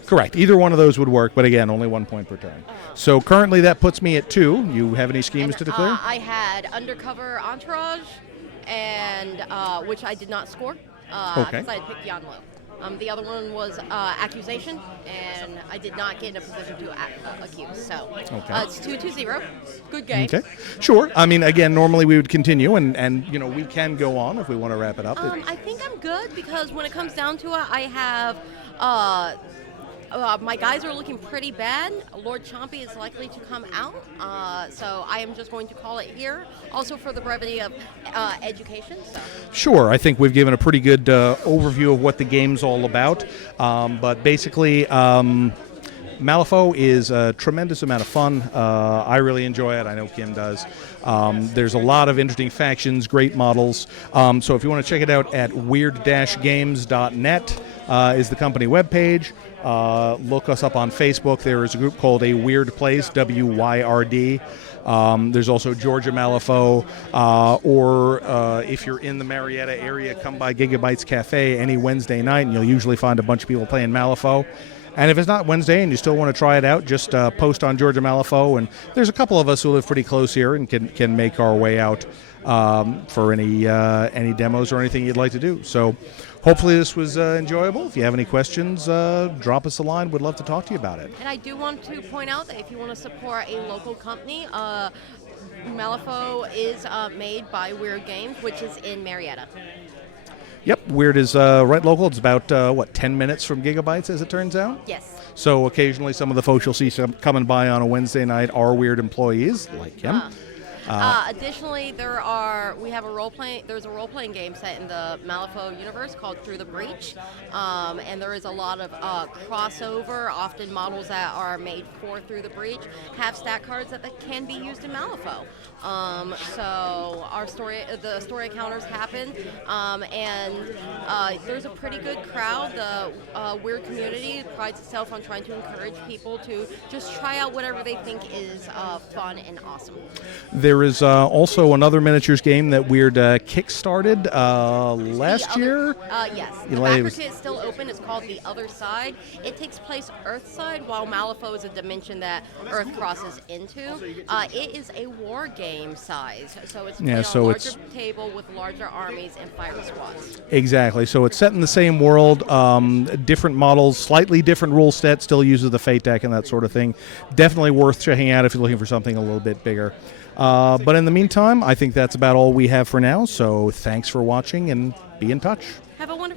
Correct. Either one of those would work, but again, only 1 point per turn. So currently that puts me at 2. You have any schemes to declare? I had Undercover Entourage, and which I did not score. Okay. Because I had picked Yanlo. The other one was Accusation, and I did not get in a position to accuse. So it's 2-0. Good game. Okay. Sure. I mean, again, normally we would continue, and you know, we can go on if we want to wrap it up. I think I'm good because when it comes down to it, I have my guys are looking pretty bad. Lord Chompy is likely to come out, so I am just going to call it here. Also for the brevity of education. So. Sure, I think we've given a pretty good overview of what the game's all about. But basically, Malifaux is a tremendous amount of fun. I really enjoy it. I know Kim does. There's a lot of interesting factions, great models. So if you want to check it out at weird-games.net is the company webpage. Look us up on Facebook. There is a group called A Weird Place, WYRD. There's also Georgia Malifaux, or if you're in the Marietta area, come by Gigabytes Cafe any Wednesday night, and you'll usually find a bunch of people playing Malifaux. And if it's not Wednesday and you still want to try it out, just post on Georgia Malifaux. And there's a couple of us who live pretty close here and can make our way out for any demos or anything you'd like to do. So hopefully this was enjoyable. If you have any questions, drop us a line. We'd love to talk to you about it. And I do want to point out that if you want to support a local company, Malifaux is made by Weird Games, which is in Marietta. Yep, Weird is right local. It's about, 10 minutes from Gigabytes, as it turns out? Yes. So occasionally some of the folks you'll see coming by on a Wednesday night are Weird employees, like him. Additionally, we have there's a role playing game set in the Malifaux universe called Through the Breach, and there is a lot of crossover. Often models that are made for Through the Breach have stat cards that can be used in Malifaux. So the story encounters happen, and there's a pretty good crowd. The weird community prides itself on trying to encourage people to just try out whatever they think is fun and awesome. There is also another miniatures game that Weird kick-started last year. Yes. The backer kit is still open. It's called The Other Side. It takes place Earthside, while Malifaux is a dimension that Earth crosses into. It is a war game size, so it's on a larger table with larger armies and fire squads. Exactly. So it's set in the same world, different models, slightly different rule set, still uses the Fate deck and that sort of thing. Definitely worth checking out if you're looking for something a little bit bigger. But in the meantime, I think that's about all we have for now. So thanks for watching and be in touch. Have a wonderful